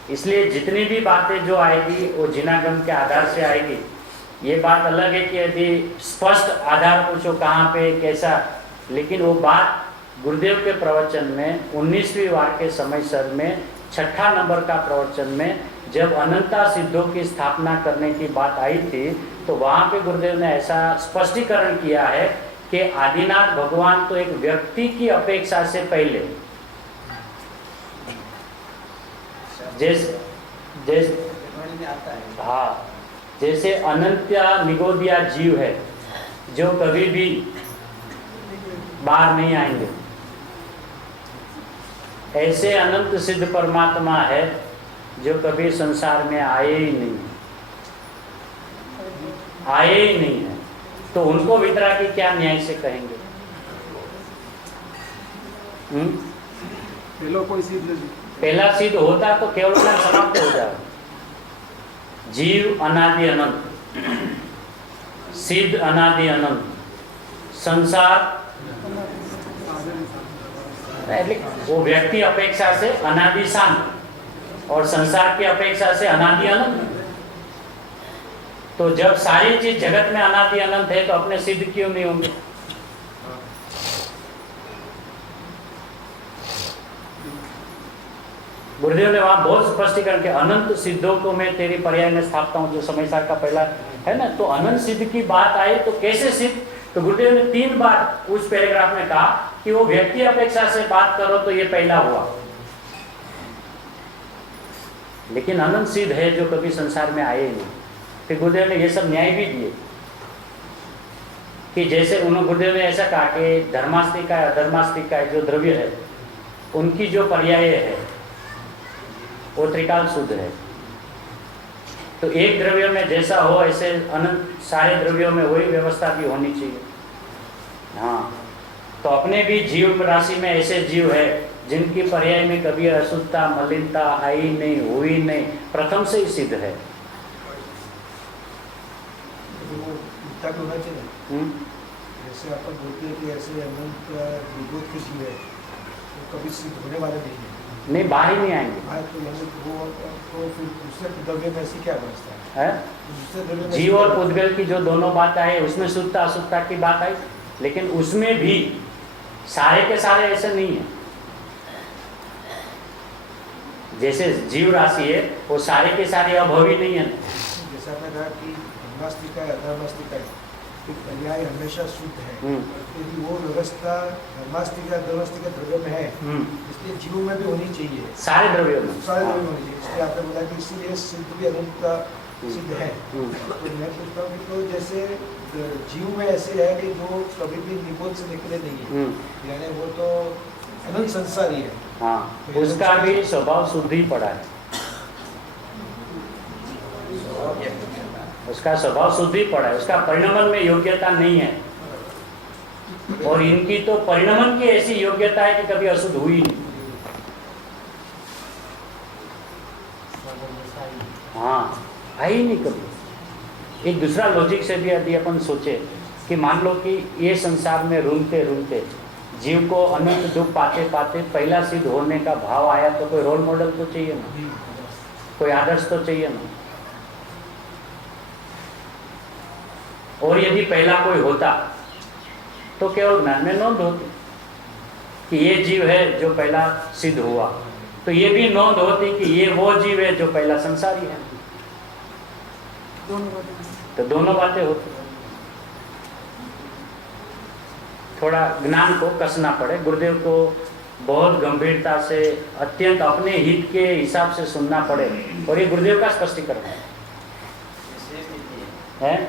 इसलिए जितनी भी बातें जो आएगी वो जिनागम के आधार से आएगी। ये बात अलग है कि यदि स्पष्ट आधार पूछो कहाँ पे कैसा, लेकिन वो बात गुरुदेव के प्रवचन में 19वीं वार के समय सर में 6ठा नंबर का प्रवचन में जब अनंता सिद्धों की स्थापना करने की बात आई थी, तो वहाँ पे गुरुदेव ने ऐसा स्पष्टीकरण किया है कि आदिनाथ भगवान तो एक व्यक्ति की अपेक्षा से पहले, जैसे अनंत्या निगोदिया जीव है जो कभी भी बाहर नहीं आएंगे, ऐसे अनंत सिद्ध परमात्मा है जो कभी संसार में आए ही नहीं है। तो उनको वितरागी क्या न्याय से कहेंगे? पहला सिद्ध होता तो केवल समाप्त हो जाए। जीव अनादि अनंत, सिद्ध अनादि अनंत, संसार वो व्यक्ति अपेक्षा से अनादि शांत और संसार की अपेक्षा से अनादि अनंत। तो जब सारी चीज जगत में अनादि अनंत है तो अपने सिद्ध क्यों नहीं होंगे? गुरुदेव ने वहां बहुत स्पष्टीकरण किया, अनंत सिद्धों को मैं तेरी पर्याय में स्थापता हूं, जो समय सार का पहला है ना। तो अनंत सिद्ध की बात आई तो कैसे सिद्ध? तो गुरुदेव ने 3 बार उस पैराग्राफ में कहा कि वो व्यक्ति अपेक्षा से बात करो तो ये पहला हुआ, लेकिन अनंत सिद्ध है जो कभी संसार में आए ही नहीं। फिर गुरुदेव ने ये सब न्याय भी दिए कि जैसे उन्होंने गुरुदेव ने ऐसा कहा कि धर्मास्तिका अधर्मास्तिका जो द्रव्य है उनकी जो पर्याय है वो त्रिकाल शुद्ध है। तो एक द्रव्य में जैसा हो ऐसे अनंत सारे द्रव्यों में वही व्यवस्था भी होनी चाहिए। हाँ, तो अपने भी जीव राशि में ऐसे जीव है जिनकी पर्याय में कभी अशुद्धता मलिनता आई नहीं, हुई नहीं, प्रथम से ही सिद्ध है। जैसे आप बोलते हैं कि ऐसे अनंत विभूत के जीव है तो कभी सिद्ध होने वाले नहीं, बाहर ही नहीं आएंगे। तो फिर दूसरे द्रव्य में ऐसी क्या व्यवस्था है? जीव और पुद्गल की जो दोनों बात आई उसमें शुद्धता अशुद्धता की बात आई, लेकिन उसमें भी सारे के सारे ऐसे नहीं है। जैसे जीव राशि है वो सारे के सारे अभवी नहीं है। जैसा आपने कहा कि धर्मास्तिका है अधर्मास्तिका है, पर्याय हमेशा शुद्ध है, यदि वो व्यवस्था धर्मास्तिका अधर्मास्तिका द्रव्य में है इसलिए जीव में भी होनी चाहिए, सारे द्रव्यों में, सारे द्रव्यों में होनी चाहिए। इसलिए आपने बोला कि इसीलिए सिद्ध भी अनंत सिद्ध है। तो मैं पूछता हूँ कि तो जैसे जीव में ऐसे है कि जो कभी भी निबोध से निकले नहीं है, यानी वो तो अनंत संसारी है। हाँ, उसका भी स्वभाव शुद्ध ही पड़ा है, उसका स्वभाव शुद्ध ही पड़ा है, उसका परिणमन में योग्यता नहीं है। और इनकी तो परिणमन की ऐसी योग्यता है कि कभी अशुद्ध हुई नहीं। हाँ, है ही नहीं कभी। एक दूसरा लॉजिक से भी यदि अपन सोचे कि मान लो कि ये संसार में रूंधते रूंधते जीव को अनंत दुख पाते पाते पहला सिद्ध होने का भाव आया, तो कोई रोल मॉडल तो चाहिए ना, कोई आदर्श तो चाहिए ना। और यदि पहला कोई होता तो केवल ज्ञान में नोंद होती कि ये जीव है जो पहला सिद्ध हुआ, तो ये भी नोंद होती कि ये वो जीव है जो पहला संसारी है। तो दोनों बातें होती। थोड़ा ज्ञान को कसना पड़े, गुरुदेव को बहुत गंभीरता से अत्यंत अपने हित के हिसाब से सुनना पड़े, और ये गुरुदेव का स्पष्टीकरण है।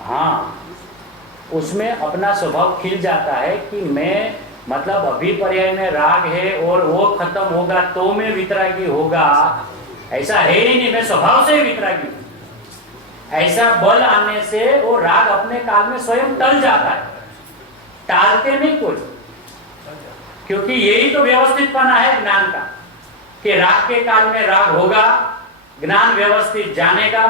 हाँ, उसमें अपना स्वभाव खिल जाता है कि मैं मतलब अभी पर्याय में राग है और वो खत्म होगा तो मैं वितरागी होगा, ऐसा है ही नहीं, मैं स्वभाव से ही वितरागी। ऐसा बल आने से वो राग अपने काल में स्वयं टल जाता है, टालते नहीं कोई, क्योंकि यही तो व्यवस्थितपना है ज्ञान का कि राग के काल में राग होगा, ज्ञान व्यवस्थित जानेगा।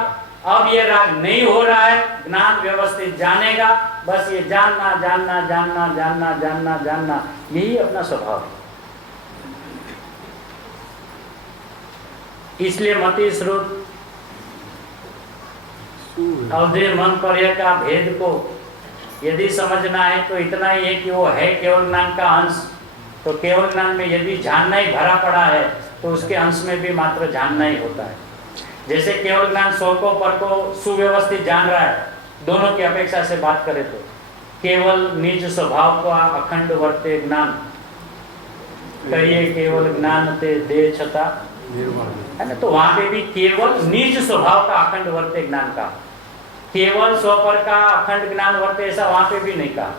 अब ये राग नहीं हो रहा है, ज्ञान व्यवस्थित जानेगा। बस ये जानना जानना जानना जानना जानना जानना, यही अपना स्वभाव है। इसलिए मति श्रुत अवधि मन पर्य का भेद को यदि समझना है तो इतना ही है कि वो है केवल ज्ञान का अंश। तो केवल ज्ञान में यदि जानना ही भरा पड़ा है तो उसके अंश में भी मात्र जानना ही होता है। जैसे केवल ज्ञान सौ को पर को सुव्यवस्थित जान रहा है, दोनों की अपेक्षा से बात करें तो केवल निज स्वभाव का अखंड वर्ते ज्ञान कहिए केवल ज्ञान ते दे छता, है ना। तो वहां पे भी केवल निज स्वभाव का अखंड वर्ते ज्ञान का, केवल स्वपर का अखंड ज्ञान वर्ते ऐसा वहां पे भी नहीं कहा।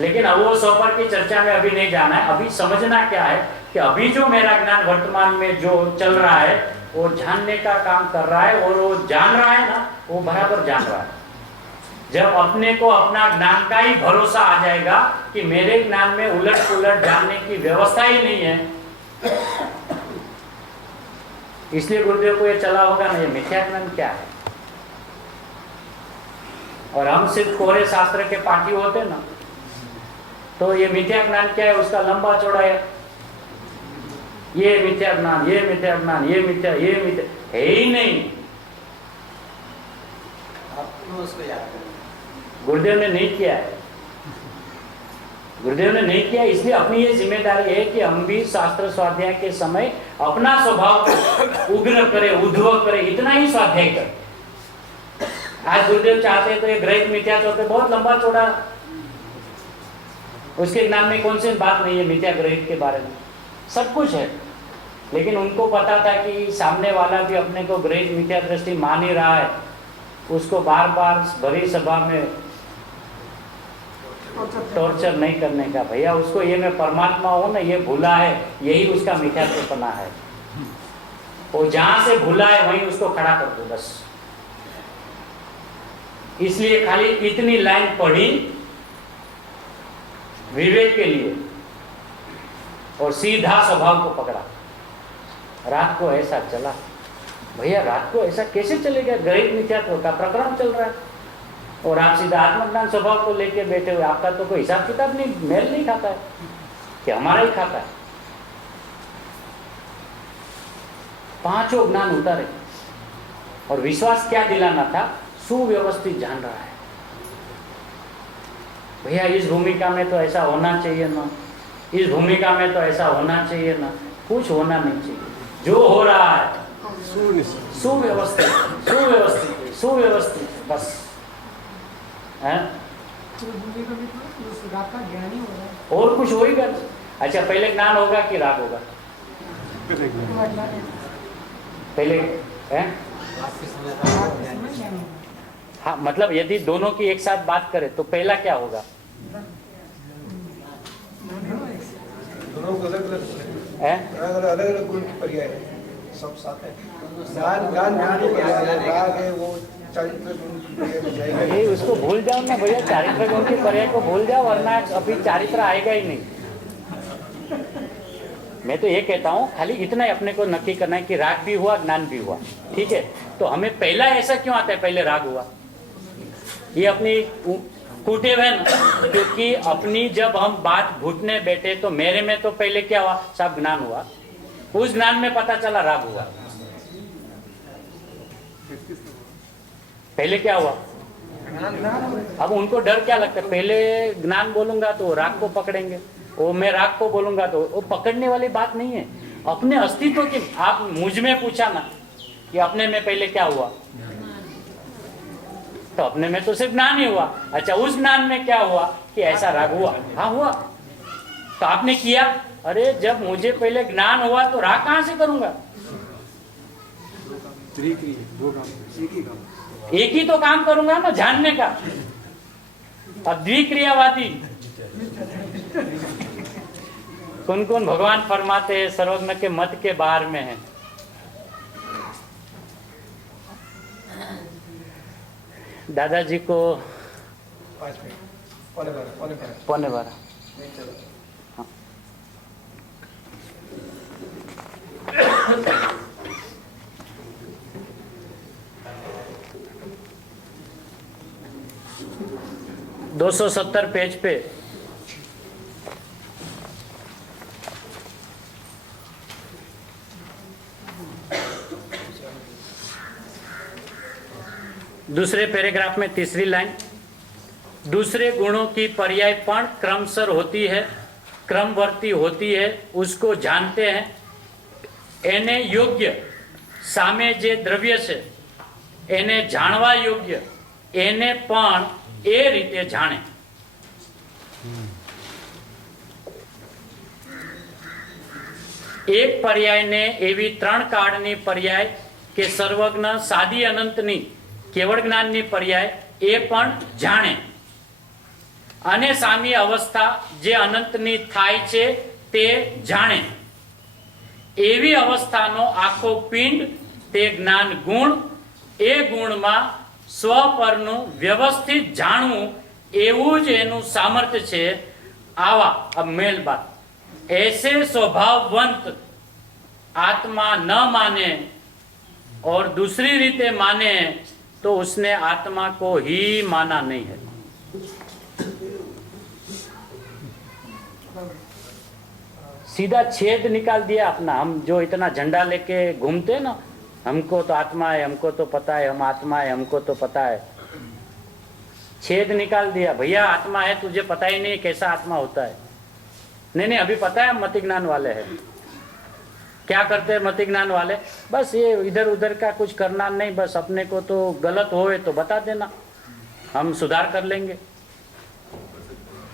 लेकिन अब वो स्वपर की चर्चा में अभी नहीं जाना है। अभी समझना क्या है कि अभी जो मेरा ज्ञान वर्तमान में जो चल रहा है वो जानने का काम कर रहा है, और वो जान रहा है ना, वो बराबर जान रहा है। जब अपने को अपना ज्ञान का ही भरोसा आ जाएगा कि मेरे ज्ञान में उलट पुलट जानने की व्यवस्था ही नहीं है, इसलिए गुरुदेव को ये चला होगा ना, ये मिथ्या ज्ञान क्या है। और हम सिर्फ कोरे शास्त्र के पाठी होते ना, तो ये मिथ्या ज्ञान क्या है उसका लंबा चौड़ा है, ये मिथ्या ज्ञान, ये मिथ्या ज्ञान, ये मिथ्या है ही नहीं। गुरुदेव ने नहीं किया है, गुरुदेव ने नहीं किया, इसलिए अपनी ये जिम्मेदारी है कि हम भी शास्त्र स्वाध्याय के समय अपना स्वभाव को उग्र करे, उद्धव करे, इतना ही स्वाध्याय करे। आज गुरुदेव चाहते हैं तो ये ग्रहित मिथ्या पे बहुत लंबा चौड़ा, उसके ज्ञान में कौन सी बात नहीं है मिथ्या ग्रहित के बारे में, सब कुछ है। लेकिन उनको पता था कि सामने वाला भी अपने को ग्रहित मिथ्या दृष्टि मान ही रहा है, उसको बार बार भरी सभा में टॉर्चर नहीं करने का। भैया उसको ये मैं परमात्मा हूं ना, ये भूला है, यही उसका मिथ्यात्वपना है। वो जहां से भूला है वहीं उसको खड़ा कर दो बस। इसलिए खाली इतनी लाइन पढ़ी विवेक के लिए और सीधा स्वभाव को पकड़ा। रात को ऐसा चला भैया, रात को ऐसा कैसे चलेगा, ग्रहित मिथ्यात्व का प्रकरण चल रहा है और आप सीधा आत्मज्ञान स्वभाव को लेके बैठे हुए। आपका तो कोई हिसाब किताब नहीं, मेल नहीं खाता है कि हमारा ही खाता है। पांचों ज्ञान उतारे और विश्वास क्या दिलाना था, सुव्यवस्थित जान रहा है। भैया इस भूमिका में तो ऐसा होना चाहिए ना, इस भूमिका में तो ऐसा होना चाहिए ना, कुछ होना नहीं चाहिए। जो हो रहा है सुव्यवस्थित सुव्यवस्थित सुव्यवस्थित बस है, और कुछ होगा। अच्छा पहले ज्ञान होगा कि राग होगा? पहले है हाँ, मतलब यदि दोनों की एक साथ बात करें तो पहला क्या होगा? दोनों को अलग अलग गुण की पर्याय है, सब साथ है। ज्ञान गुण की पर्याय है, राग है वो चारित्र गुण की पर्याय में जाएगा। ये उसको भूल जाओ ना भैया, चारित्र गुण की पर्याय को भूल जाओ, वरना अभी चारित्र आएगा ही नहीं। मैं तो ये कहता हूँ खाली इतना ही अपने को नक्की करना है कि राग भी हुआ, ज्ञान भी हुआ, ठीक है। तो हमें पहला ऐसा क्यों आता है पहले राग हुआ? ये अपनी कुटेव है ना, क्योंकि अपनी जब हम बात घुटने बैठे तो मेरे में तो पहले क्या हुआ? सब ज्ञान हुआ, उस ज्ञान में पता चला राग हुआ। पहले क्या हुआ? अब उनको डर क्या लगता है? पहले ज्ञान बोलूंगा तो राग को पकड़ेंगे, वो मैं राग को बोलूंगा तो वो पकड़ने वाली बात नहीं है। अपने अस्तित्व की, आप मुझ में पूछा ना कि अपने में पहले क्या हुआ, तो अपने में तो सिर्फ ज्ञान ही हुआ। अच्छा, उस ज्ञान में क्या हुआ कि ऐसा राग हुआ? हाँ हुआ। तो आपने किया, अरे जब मुझे पहले ज्ञान हुआ तो राग कहां से करूंगा? एक ही तो काम करूंगा ना, जानने का। अब द्विक्रियावादी कौन कौन भगवान फरमाते हैं सर्वज्ञ के मत के बाहर में है। दादाजी को 5 मिनट, पौने 12। हाँ। दो 270 पेज पे दूसरे पैराग्राफ में तीसरी लाइन, दूसरे गुणों की पर्यायपण क्रमशर होती है, क्रमवर्ती होती है, उसको जानते हैं। એને યોગ્ય સામે જે દ્રવ્ય છે એને જાણવા યોગ્ય, એને પણ એ રીતે જાણે। એક પર્યાયને એવી 3 કાળની પર્યાય કે સર્વજ્ઞ સાદી અનંતની કેવળ જ્ઞાનની પર્યાય એ પણ જાણે, અને સામી અવસ્થા જે અનંતની થાય છે તે જાણે। એવી અવસ્થાનો આખો પિંડ તે જ્ઞાન ગુણ, એ ગુણમાં સ્વપરનું વ્યવસ્થિત જાણવું એવું જ એનું સામર્થ્ય છે। આવા अब मेल बात, ऐसे स्वभाववंत आत्मा न माने और दूसरी रीते माने तो उसने आत्मा को ही माना नहीं है। सीधा छेद निकाल दिया अपना। हम जो इतना झंडा लेके घूमते ना, हमको तो आत्मा है, हमको तो पता है, हम आत्मा है, हमको तो पता है, छेद निकाल दिया। भैया आत्मा है, तुझे पता ही नहीं कैसा आत्मा होता है। नहीं नहीं, अभी पता है हम मति ज्ञान वाले हैं। क्या करते हैं मति ज्ञान वाले? बस ये इधर उधर का कुछ करना नहीं, बस अपने को तो गलत होए तो बता देना, हम सुधार कर लेंगे।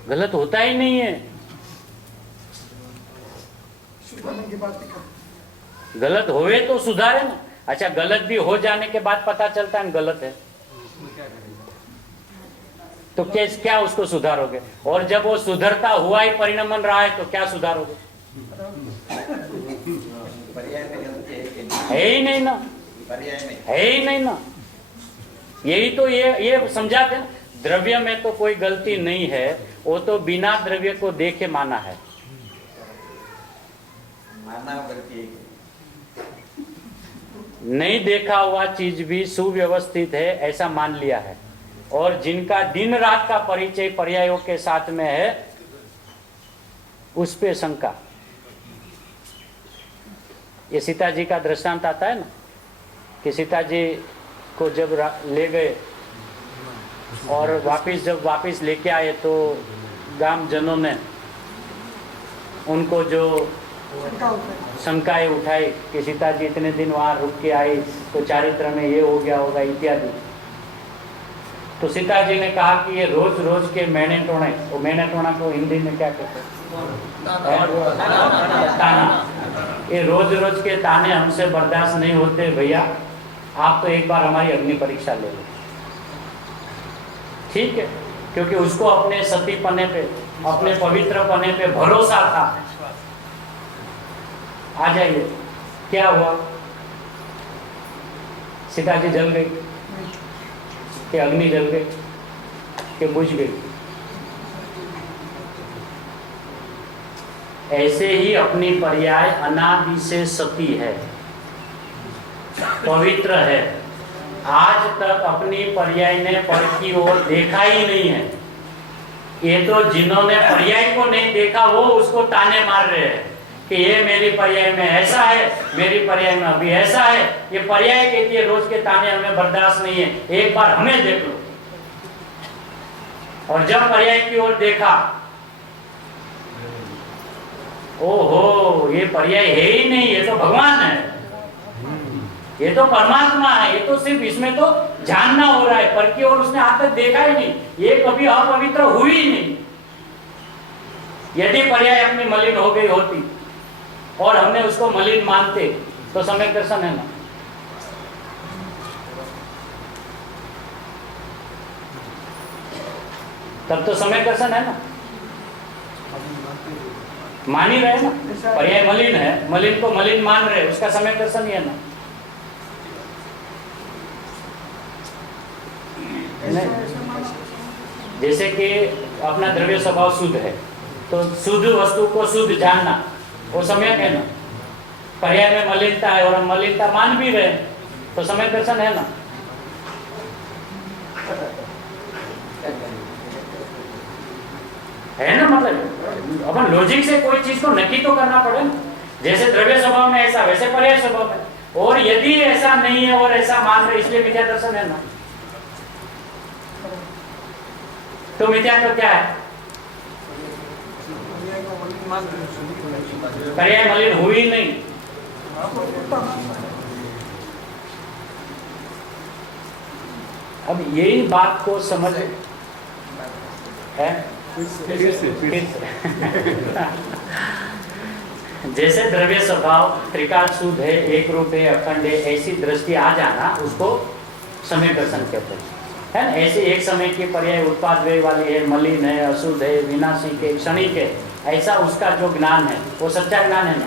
गलत होता ही नहीं है, गलत होए तो सुधारे ना। अच्छा, गलत भी हो जाने के बाद पता चलता है गलत है तो क्या उसको सुधारोगे? और जब वो सुधरता हुआ ही परिणमन रहा है तो क्या सुधारोगे? है ही नहीं ना, है ही नहीं ना। यही तो ये समझाते हैं, द्रव्य में तो कोई गलती नहीं है, वो तो बिना द्रव्य को देखे माना है। नहीं देखा हुआ चीज भी सुव्यवस्थित है ऐसा मान लिया है। और जिनका दिन रात का परिचय पर्यायों के साथ में है उस पे शंका। ये सीता जी का दृष्टांत आता है ना कि सीता जी को जब ले गए और जब वापिस लेके आए तो गाम जनों ने उनको जो शंकाएं उठाई कि सीता जी इतने दिन वहां रुक के आई तो चारित्र में ये हो गया होगा इत्यादि। तो सीता जी ने कहा कि ये रोज रोज के मैंने टोणे, वो मैंने टोणा को हिंदी में क्या कहते हैं? ताना। ये रोज रोज के ताने हमसे बर्दाश्त नहीं होते भैया, आप तो एक बार हमारी अग्नि परीक्षा ले लो, ठीक है, क्योंकि उसको अपने सती पने पे, अपने पवित्र पने पे भरोसा था। आ जाइए, क्या हुआ? सीता जी जल गई कि अग्नि जल गई कि बुझ गई? ऐसे ही अपनी पर्याय अनादि से सती है, पवित्र है, आज तक अपनी पर्याय ने पर की ओर देखा ही नहीं है। ये तो जिन्होंने पर्याय को नहीं देखा वो उसको ताने मार रहे हैं कि ये मेरी पर्याय में ऐसा है, मेरी पर्याय में अभी ऐसा है। ये पर्याय कहती है रोज के ताने हमें बर्दाश्त नहीं है, एक बार हमें देख लो। और जब पर्याय की ओर देखा, ओहो ये पर्याय है ही नहीं, ये तो भगवान है, ये तो परमात्मा है, ये तो सिर्फ इसमें तो जानना हो रहा है, पर की ओर उसने आज तक देखा ही नहीं, ये कभी अपवित्र हुई ही नहीं। यदि पर्याय अपनी मलिन हो गई होती और हमने उसको मलिन मानते तो सम्यक दर्शन है ना? तब तो सम्यक दर्शन है ना? मान ही रहे ना, पर्याय मलिन है, मलिन को मलिन मान रहे, उसका सम्यक दर्शन ही है ना? जैसे कि अपना द्रव्य स्वभाव शुद्ध है, तो शुद्ध वस्तु को शुद्ध जानना वो सम्यक है ना? पर्याय में मलिनता है और हम मलिनता मान भी रहे, तो सम्यक दर्शन है ना? है ना? मतलब अपन लॉजिक से कोई चीज को नक्की तो करना पड़े ना। जैसे द्रव्य स्वभाव में ऐसा, वैसे पर्याय स्वभाव में, और यदि ऐसा नहीं है और ऐसा मान रहे, इसलिए मिथ्या दर्शन है ना? तो मिथ्या तो क्या है? पर्याय मलिन हुई नहीं। अब यही बात को समझ है। जैसे द्रव्य स्वभाव त्रिकाल शुद्ध है, एक रूप है, अखंड है, ऐसी दृष्टि आ जाना उसको सम्यक दर्शन कहते हैं, है ना? ऐसे एक समय की पर्याय उत्पाद व्यय वाली है, मलिन है, अशुद्ध है, विनाशी है, क्षणिक है, ऐसा उसका जो ज्ञान है वो सच्चा ज्ञान है ना?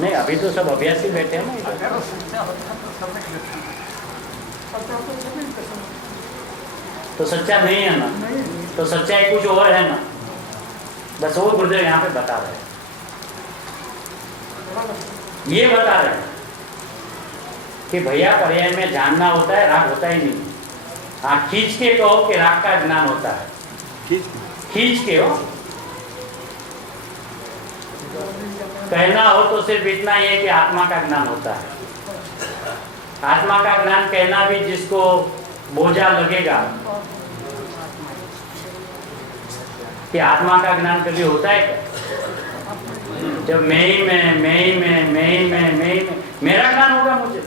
नहीं, अभी तो सब अभ्यासी बैठे हैं ना। तो सच्चा नहीं है ना? तो सच्चाई कुछ और है ना? बस वो गुरुदेव यहाँ पे बता रहे हैं, ये बता रहे हैं कि भैया पर्याय में जानना होता है, राग होता ही नहीं। हाँ, खींच के कहो कि राग का ज्ञान होता है, खींच के हो, कहना हो तो सिर्फ इतना ही है कि आत्मा का ज्ञान होता है। आत्मा का ज्ञान कहना भी जिसको बोझा लगेगा कि आत्मा का ज्ञान कभी होता है क्या? जब मैं ही में मेरा ज्ञान होगा मुझे,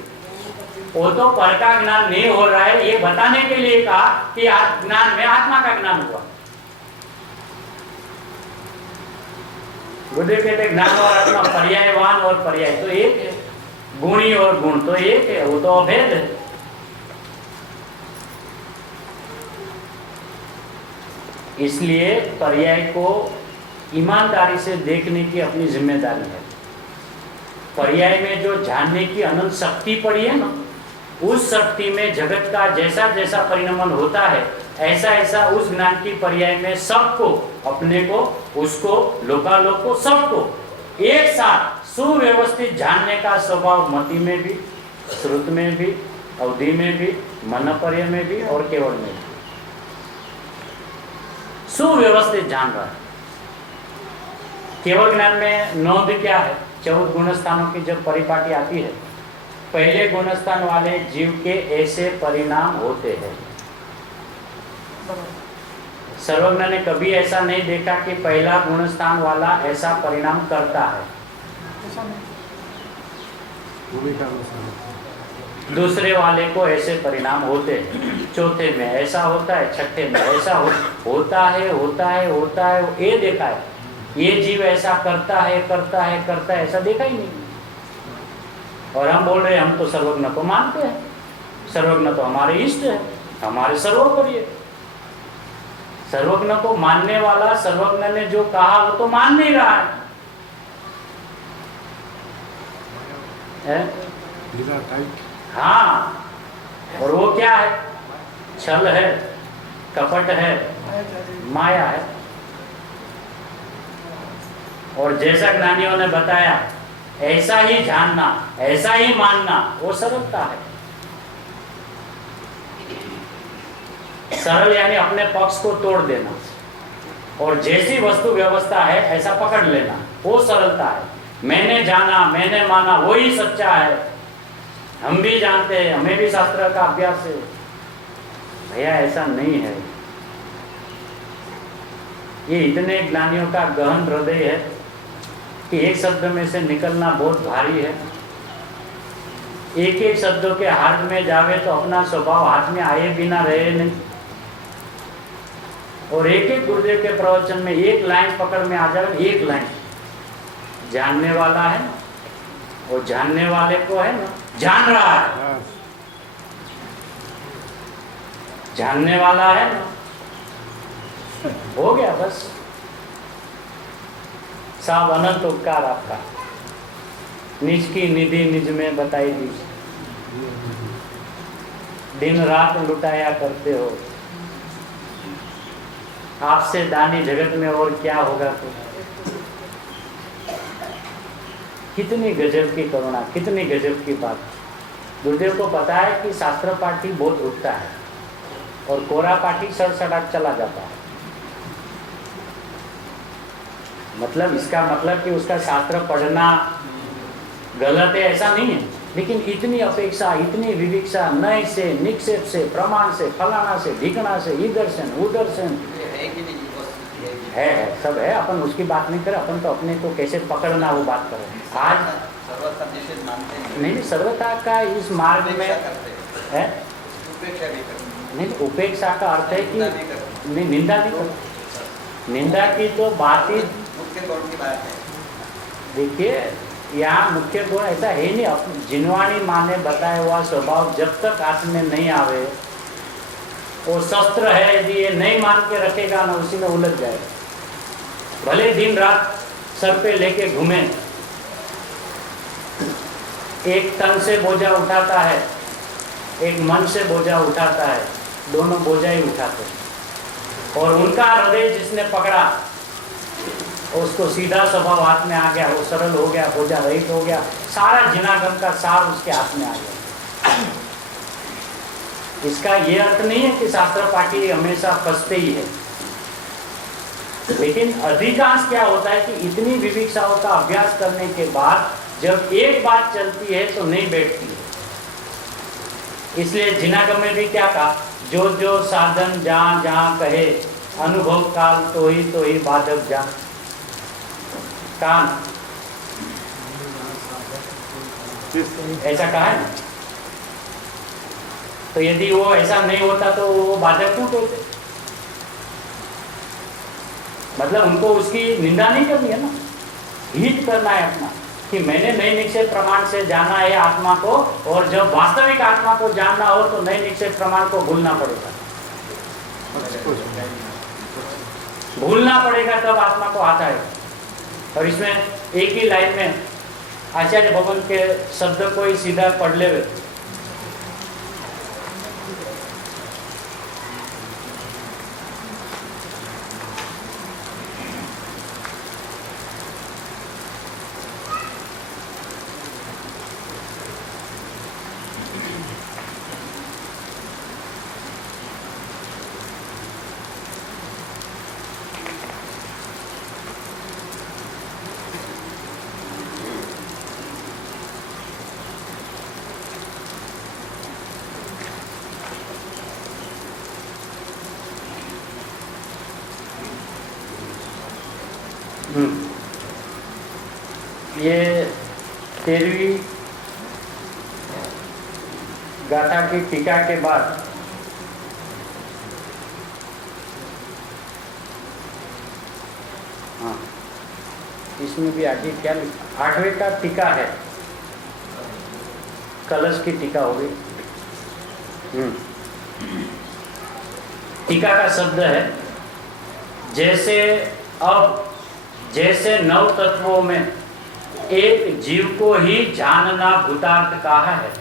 वो तो पर का ज्ञान नहीं हो रहा है, ये बताने के लिए कहा कि ज्ञान में आत्मा का ज्ञान हुआ। गुरुदेव कहते ज्ञान और आत्मा पर्यायवान और पर्याय तो एक है, गुणी और गुण तो एक है, वो तो अभेद है। इसलिए पर्याय को ईमानदारी से देखने की अपनी जिम्मेदारी है। पर्याय में जो जानने की अनंत शक्ति पड़ी है ना, उस शक्ति में जगत का जैसा जैसा परिणमन होता है, ऐसा ऐसा उस ज्ञान की पर्याय में सबको, अपने को, उसको, लोकालोक को, सबको एक साथ सुव्यवस्थित जानने का स्वभाव मति में भी, श्रुत में भी, अवधि में भी, मनपर्य में भी और केवल में भी सुव्यवस्थित जान रहा है। केवल ज्ञान में नोंद क्या है? 14 गुण स्थानों की जब परिपाटी आती है, पहले गुण स्थान वाले जीव के ऐसे परिणाम होते हैं। सर्वज्ञ ने कभी ऐसा नहीं देखा कि पहला गुण स्थान वाला ऐसा परिणाम करता है, दूसरे वाले को ऐसे परिणाम होते हैं, चौथे में ऐसा होता है, छठे में ऐसा होता है, ये देखा है। ये जीव ऐसा करता है करता है करता है, ऐसा देखा ही नहीं। और हम बोल रहे हैं हम तो सर्वज्ञ को मानते हैं, सर्वज्ञ तो हमारे इष्ट है, हमारे सर्वोपरि है। सर्वज्ञ को मानने वाला, सर्वज्ञ ने जो कहा वो तो मान नहीं रहा है? हाँ, और वो क्या है? छल है, कपट है, माया है। और जैसा ज्ञानियों ने बताया, ऐसा ही जानना, ऐसा ही मानना, वो सरलता है। सरल यानी अपने पक्ष को तोड़ देना, और जैसी वस्तु व्यवस्था है ऐसा पकड़ लेना, वो सरलता है। मैंने जाना, मैंने माना, वही सच्चा है, हम भी जानते हैं, हमें भी शास्त्र का अभ्यास है। भैया ऐसा नहीं है। ये इतने ज्ञानियों का गहन हृदय है कि एक शब्द में से निकलना बहुत भारी है। एक एक शब्दों के हाथ में जावे तो अपना स्वभाव हाथ में आए बिना रहे नहीं। और एक एक गुरुदेव के प्रवचन में एक लाइन पकड़ में आ जाए, एक लाइन जानने वाला है ना, वो जानने वाले को है ना, जान रहा है, जानने वाला है ना, हो गया बस। साहब अनंत उपकार आपका, निज की निधि निज में बताई दीजिए, दिन रात लुटाया करते हो, आपसे दानी जगत में और क्या होगा। तो कितनी गजब की करुणा, कितनी गजब की बात। गुरुदेव को पता है कि शास्त्र पाठी बहुत रुकता है और कोरा पाठी सड़सड़ाट चला जाता है। मतलब इसका मतलब कि उसका शास्त्र पढ़ना गलत है ऐसा नहीं है, लेकिन इतनी अपेक्षा, इतनी विविक्षा, नए से, निक्षेप से, प्रमाण से, फलाना से, ढिकना से, इधर से उधर से है, सब है। अपन उसकी बात नहीं करें, अपन तो अपने को कैसे पकड़ना वो बात करें। आज नहीं, सर्वथा का इस मार्ग में है नहीं, उपेक्षा का अर्थ है कि नहीं, निंदा नहीं कर, निंदा की तो बात ही देखिए। यहाँ मुख्य गुण ऐसा है नहीं। जिनवाणी माँ ने बताया हुआ स्वभाव जब तक हाथ में नहीं आवे, वो शस्त्र है, यदि ये नहीं मान के रखेगा ना, उसी में उलझ जाएगा। भले दिन रात सर पे लेके घूमे, एक तन से बोझा उठाता है, एक मन से बोझा उठाता है, दोनों बोझा ही उठाते हैं। और उनका हृदय जिसने पकड़ा, उसको सीधा स्वभाव हाथ में आ गया, वो सरल हो गया, बोझा रहित हो गया, सारा जिनागम का सार उसके हाथ में आ गया। इसका ये अर्थ नहीं है कि शास्त्र पाठी हमेशा फंसते ही है, लेकिन अधिकांश क्या होता है कि इतनी विविक्षाओं का अभ्यास करने के बाद जब एक बात चलती है तो नहीं बैठती है। इसलिए जिनागम में भी क्या कहा, जो जो साधन जहाँ जहाँ कहे, अनुभव काल तो ही बाधक जा कान, ऐसा कहा है ना। तो यदि वो ऐसा नहीं होता तो वो बाधक क्यों कहते? मतलब उनको उसकी निंदा नहीं करनी है ना, हित करना है अपना, कि मैंने नए निक्षेप प्रमाण से जाना है आत्मा को, और जब वास्तविक आत्मा को जानना हो तो नए निक्षेप प्रमाण को भूलना पड़ेगा, भूलना पड़ेगा, तब आत्मा को आता है। और इसमें एक ही लाइन में आचार्य भगवान के शब्द को ही सीधा पढ़ ले। ये 13वीं गाथा की टीका के बाद हाँ इसमें भी आगे क्या लिखा, 8वें का टीका है, कलश की टीका होगी। टीका का शब्द है जैसे 9 तत्वों में एक जीव को ही जानना भूतार्थ कहा है,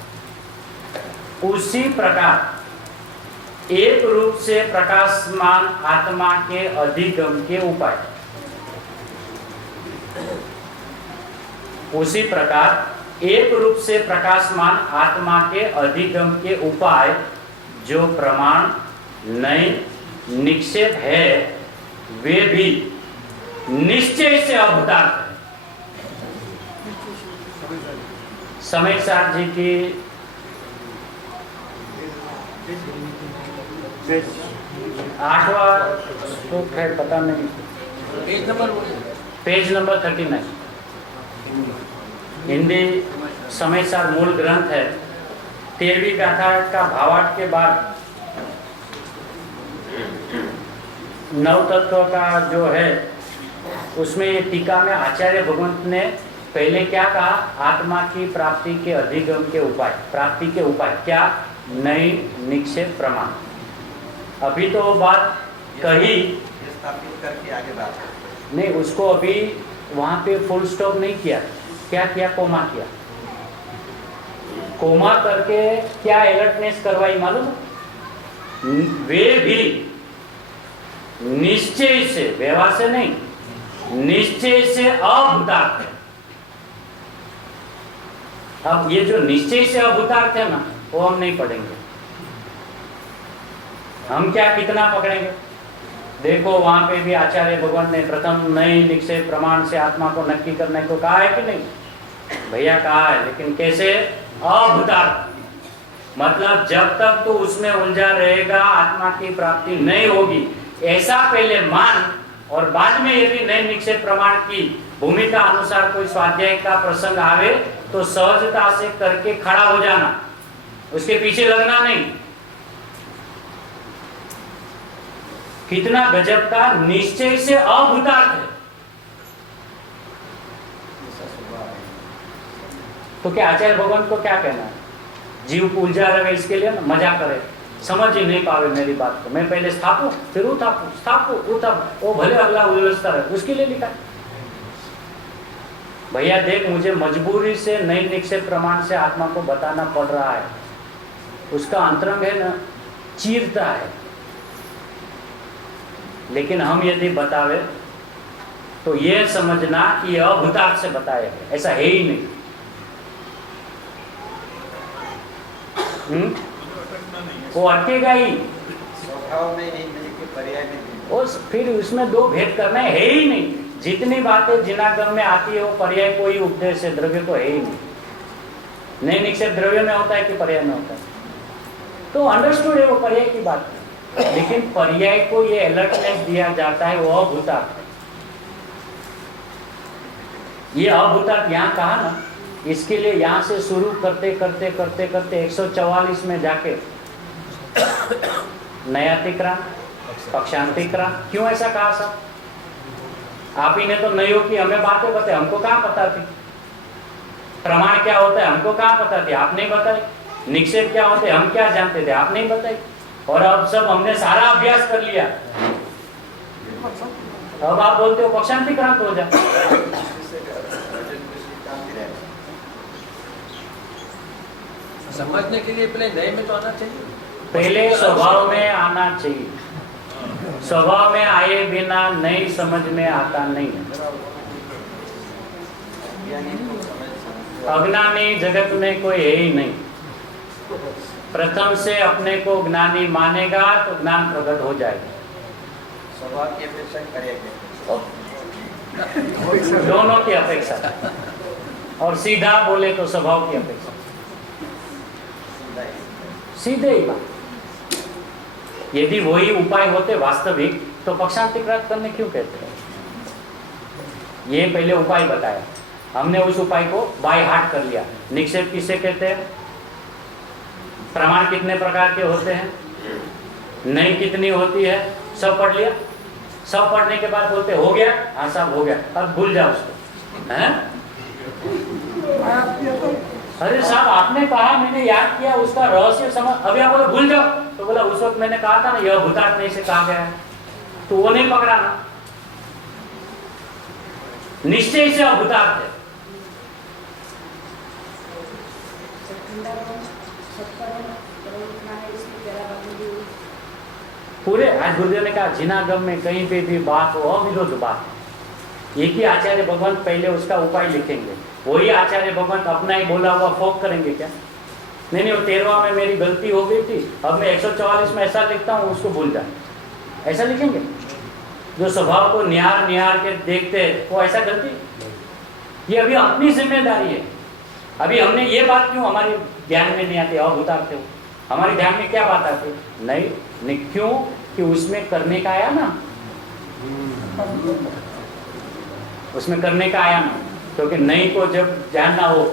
उसी प्रकार एक रूप से प्रकाशमान आत्मा के अधिगम के उपाय, उसी प्रकार एक रूप से प्रकाशमान आत्मा के अधिगम के उपाय जो प्रमाण नई निक्षेप है, वे भी निश्चय से अभूतार्थ है। समय सार जी की 8वां श्लोक है, पता नहीं, पेज नंबर 39, हिंदी समय सार मूल ग्रंथ है। 13वीं गाथा का भावार्थ के बाद 9 तत्व का जो है उसमें ये टीका में आचार्य भगवंत ने पहले क्या कहा, आत्मा की प्राप्ति के अधिगम के उपाय, प्राप्ति के उपाय क्या, नई निक्षेप प्रमाण। अभी तो वो बात कही स्थापित करके आगे बात नहीं, उसको अभी वहां पे फुल स्टॉप नहीं किया, क्या किया, कोमा किया। कोमा करके क्या अलर्टनेस करवाई मालूम, वे भी निश्चय से, व्यवहार से नहीं, निश्चय से अभूतार्थ है। अब ये जो निश्चय से अभूतार्थ है ना, वो हम नहीं पढ़ेंगे। हम क्या कितना पकड़ेंगे, देखो वहां पे भी आचार्य भगवान ने प्रथम नई निक्षेप प्रमाण से आत्मा को नक्की करने को कहा है कि नहीं, भैया कहा है, लेकिन कैसे, अभूतार्थ। मतलब जब तक तो उसमें उलझा रहेगा आत्मा की प्राप्ति नहीं होगी, ऐसा पहले मान, और बाद में यदि नए निक्षेप प्रमाण की भूमिका अनुसार कोई स्वाध्याय का प्रसंग आवे तो सहजता से करके खड़ा हो जाना, उसके पीछे लगना नहीं। कितना गजब का निश्चय से अभूतार्थ है। तो क्या आचार्य भगवान को क्या कहना है, जीव उलझा रहे इसके लिए ना मजा करे, समझ ही नहीं पावे मेरी बात को, मैं पहले स्थापू फिर उठापू, स्थापू उठापू, वो भले अगला उलझता रहे, उसके लिए लिखा। भैया देख, मुझे मजबूरी से नई निक्षेप प्रमाण से आत्मा को बताना पड़ रहा है, उसका अंतरंग है ना, चीरता है, लेकिन हम यदि बतावे तो ये समझना कि यह अभूतार्थ से बताया है, ऐसा है ही नहीं। वो अटकेगा ही, स्वभाव में नहीं, पर्याय में उस फिर उसमें दो भेद करना है ही नहीं। जितनी बातें जिनागम में आती है वो पर्याय को ही उपदेश है, द्रव्य को है ही नहीं। नए निक्षेप द्रव्य में होता है कि पर्याय में होता है, तो अंडरस्टूड है वो पर्याय की बात है, लेकिन पर्याय को ये अलर्टनेस दिया जाता है, वो अभूतार्थ है। ये अभूतार्थ यहाँ कहा ना, इसके लिए यहाँ से शुरू करते करते करते करते 144 में जाके नयातिक्रांत, पक्षांतिक्रांत, क्यों ऐसा कहा सब? आप ही ने तो नयो की हमें बातें बताई, हमको कहाँ पता थी? प्रमाण क्या होता है हमको कहाँ पता थी, आप नहीं बताई। निक्षेप क्या होते हम क्या जानते थे, आप नहीं बताई। और अब सब हमने सारा अभ्यास कर लिया, अब आप बोलते हो पक्षांतिक्रांत हो जाए। समझने के लिए पहले नए में तो आना चाहिए, पहले स्वभाव में आना चाहिए, स्वभाव में आए बिना नई समझ में आता नहीं है। अज्ञानी जगत में कोई है ही नहीं। प्रथम से अपने को ज्ञानी मानेगा तो ज्ञान प्रकट हो जाएगा। स्वभाव की अपेक्षा करेगा, दोनों की अपेक्षा, और सीधा बोले तो स्वभाव की अपेक्षा, सीधे ही बात। यदि वही उपाय होते वास्तविक तो पक्षांतिक्रांत करने क्यों कहते हैं? ये पहले उपाय बताया, हमने उस उपाय को बाय हार्ट कर लिया। निक्षेप किसे कहते हैं? प्रमाण कितने प्रकार के होते हैं, नहीं कितनी होती है, सब पढ़ लिया। सब पढ़ने के बाद बोलते हो गया, हाँ साहब हो गया, अब भूल जाओ उसको, हैं? अरे साहब आपने कहा, मैंने याद किया, उसका रहस्य समझ, अभी आप बोले भूल जाओ, तो बोला उस वक्त मैंने कहा था ना यह भूतार्थ नहीं से कहा गया है, तो वो नहीं पकड़ा ना। निश्चय से अभूतार्थ है। पूरे आज गुरुदेव ने कहा जिनागम में कहीं पे भी बात हो अविरोध बात, एक ही आचार्य भगवंत पहले उसका उपाय लिखेंगे, वही आचार्य भगवंत अपना ही बोला हुआ फोक करेंगे क्या? नहीं, वो 13वां में मेरी गलती हो गई थी, अब मैं 144 में ऐसा लिखता हूँ, उसको भूल जाए, ऐसा लिखेंगे? जो स्वभाव को निहार निहार के देखते हैं वो ऐसा गलती? ये अभी अपनी जिम्मेदारी है। अभी हमने ये बात क्यों हमारे ध्यान में नहीं आती? अभूतार्थ हो हमारे ध्यान में क्या बात आती? नहीं, क्यों कि उसमें करने का आया ना, उसमें करने का आया ना, क्योंकि नहीं को जब जानना हो,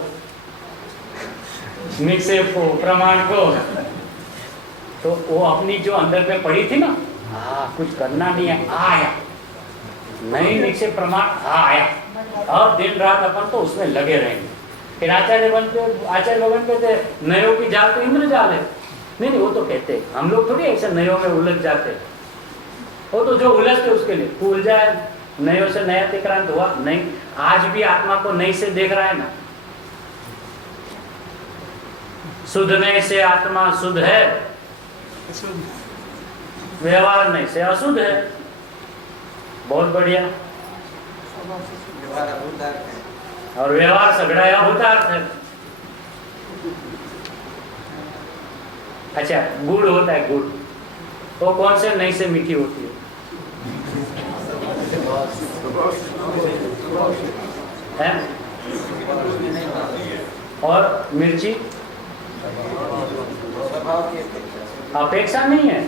निक्षेप को, प्रमाण को, तो वो अपनी जो अंदर में पड़ी थी ना, कुछ करना नहीं है, आया नहीं, निक्षेप प्रमाण आया, और दिन रात अपन तो उसमें लगे रहेंगे। फिर आचार्य भगवान कहते नयों की जाल तो इंद्र जाल है। नहीं, वो तो कहते हम लोग थोड़ी ऐसे नयों में उलझ जाते, वो तो जो उलझते उसके लिए तू उलझाए, नयों से नया तिक्रांत हुआ नहीं। आज भी आत्मा को नई से देख रहा है ना, शुद्ध नए से आत्मा शुद्ध है, व्यवहार नहीं से अशुद्ध है। बहुत बढ़िया। और व्यवहार सगड़ा अभूतार्थ है। अच्छा, गुड़ होता है, गुड़ वो कौन से नहीं से मीठी होती है? और मिर्ची अपेक्षा नहीं है।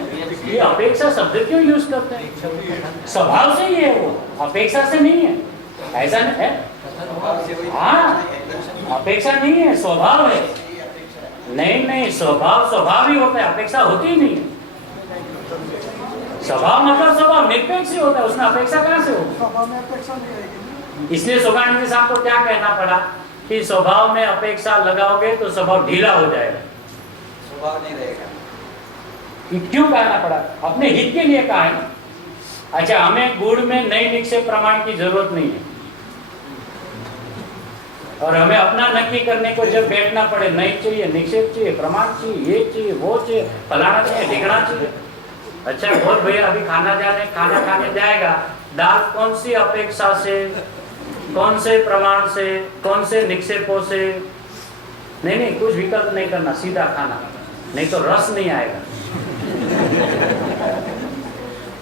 ये अपेक्षा शब्द क्यों यूज करते हैं? स्वभाव से ही है वो, अपेक्षा से नहीं है। ऐसा नहीं है, हाँ, अपेक्षा नहीं है, स्वभाव है। नहीं, स्वभाव ही होता है, अपेक्षा होती ही नहीं है। स्वभाव मतलब स्वभाव निरपेक्ष ही होता है, उसमें अपेक्षा कहाँ से हो? इसलिए सुगानंद साहब को क्या कहना पड़ा कि स्वभाव में अपेक्षा लगाओगे तो स्वभाव ढीला हो जाएगा, स्वभाव नहीं रहेगा। क्यों कहना पड़ा? अपने हित के लिए कहा है ना। अच्छा, हमें गुड़ में नई निक्षेप प्रमाण की जरूरत नहीं है, और हमें अपना नक्की करने को जब बैठना पड़े, नहीं चाहिए, निक्षेप चाहिए, प्रमाण चाहिए, ये चाहिए, वो चाहिए, फलाना चाहिए, ढिकना चाहिए। अच्छा, बहुत भैया अभी खाना खाने जाएगा, दाल कौन सी अपेक्षा से, कौन से प्रमाण से, कौन से निक्षेपों से? नहीं, कुछ विकल्प नहीं करना, सीधा खाना, नहीं तो रस नहीं आएगा।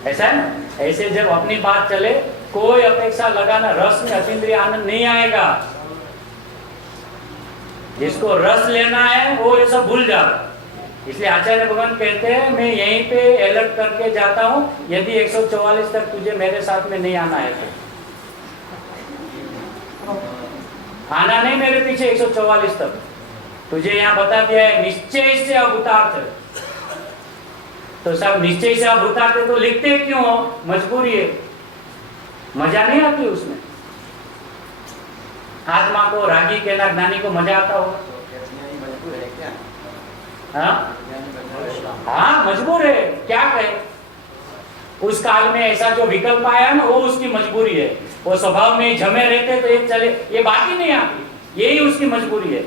ऐसा है ना? ऐसे जब अपनी बात चले, कोई अपेक्षा लगाना, रस में अतीन्द्रिय आनंद नहीं आएगा। जिसको रस लेना है वो ये सब भूल जाता। इसलिए आचार्य भगवान कहते हैं मैं यहीं पे अलर्ट करके जाता हूँ, यदि 144 तक तुझे मेरे साथ में नहीं आना है तो आना नहीं मेरे पीछे 144 तक। तुझे यहाँ बता दिया है निश्चय से अभूतार्थ है, तो सब निश्चय से अभूतार्थ है तो लिखते क्यों हो? मजबूरी है, मजा नहीं आती उसमें। आत्मा को रागी कहना, ज्ञानी को मजा आता होगा। हाँ, मजबूर है, क्या कहे? उस काल में ऐसा जो विकल्प आया ना, वो उसकी मजबूरी है। वो स्वभाव में जमे रहते तो ये चले, ये बात ही नहीं आती, यही उसकी मजबूरी है।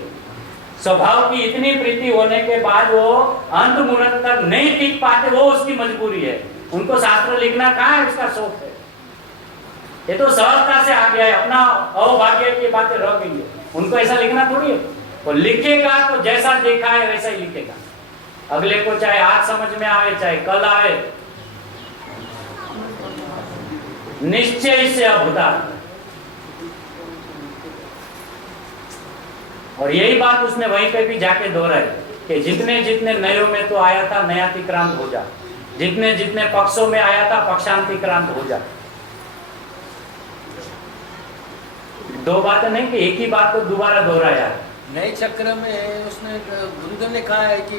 स्वभाव की इतनी प्रीति होने के बाद वो अंत मुहूर्त तक नहीं टिक पाते, वो उसकी मजबूरी है। उनको शास्त्र लिखना कहाँ है उसका शौक है? ये तो सहजता से आ गया है, अपना अभाग्य की बातें रह गई है। उनको ऐसा लिखना थोड़ी है। वो लिखेगा तो जैसा देखा है वैसा ही लिखेगा, अगले को चाहे आज समझ में आवे चाहे कल आवे। निश्चय से अभूतार्थ। और यही बात उसने वहीं पे भी जाके दोहराई कि जितने जितने नयों में तो आया था नयातिक्रांत हो जा, जितने जितने पक्षों में आया था पक्षांतिक्रांत हो जा। दो बातें नहीं कि एक ही बात को दोबारा दोहराया। नए चक्र में उसने गुरुदेव ने कहा है कि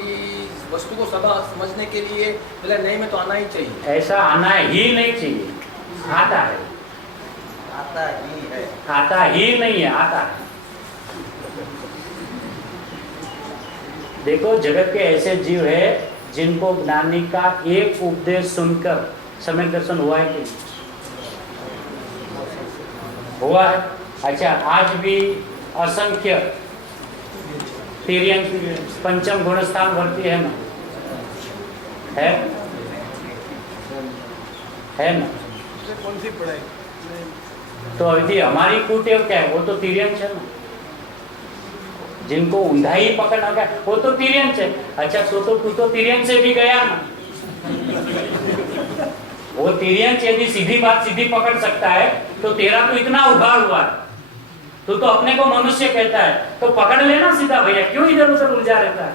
वस्तु को सदा समझने के लिए पहले नए में तो आना ही चाहिए। ऐसा आना ही नहीं चाहिए, आता है। आता ही है। आता ही नहीं है, आता है। देखो जगत के ऐसे जीव है जिनको ज्ञानी का एक उपदेश सुनकर सम्यक दर्शन हुआ है कि हुआ है। अच्छा, आज भी असंख्य तिर्यंक पंचम गुण स्थान वर्ती है ना, है ना। कौन सी पढ़ाई? तो अभी हमारी कुटेव क्या है, वो तो तिर्यंक है ना। जिनको ऊंधा ही पकड़ना गया वो तो तिर्यंक है। अच्छा, तो तू तो तिर्यंक से भी गया ना। वो तिर्यंक यदि सीधी बात सीधी पकड़ सकता है तो तेरा तो इतना उघाड़ हुआ है, तू तो अपने को मनुष्य कहता है, तो पकड़ लेना सीधा भैया, क्यों इधर उधर उलझा रहता है।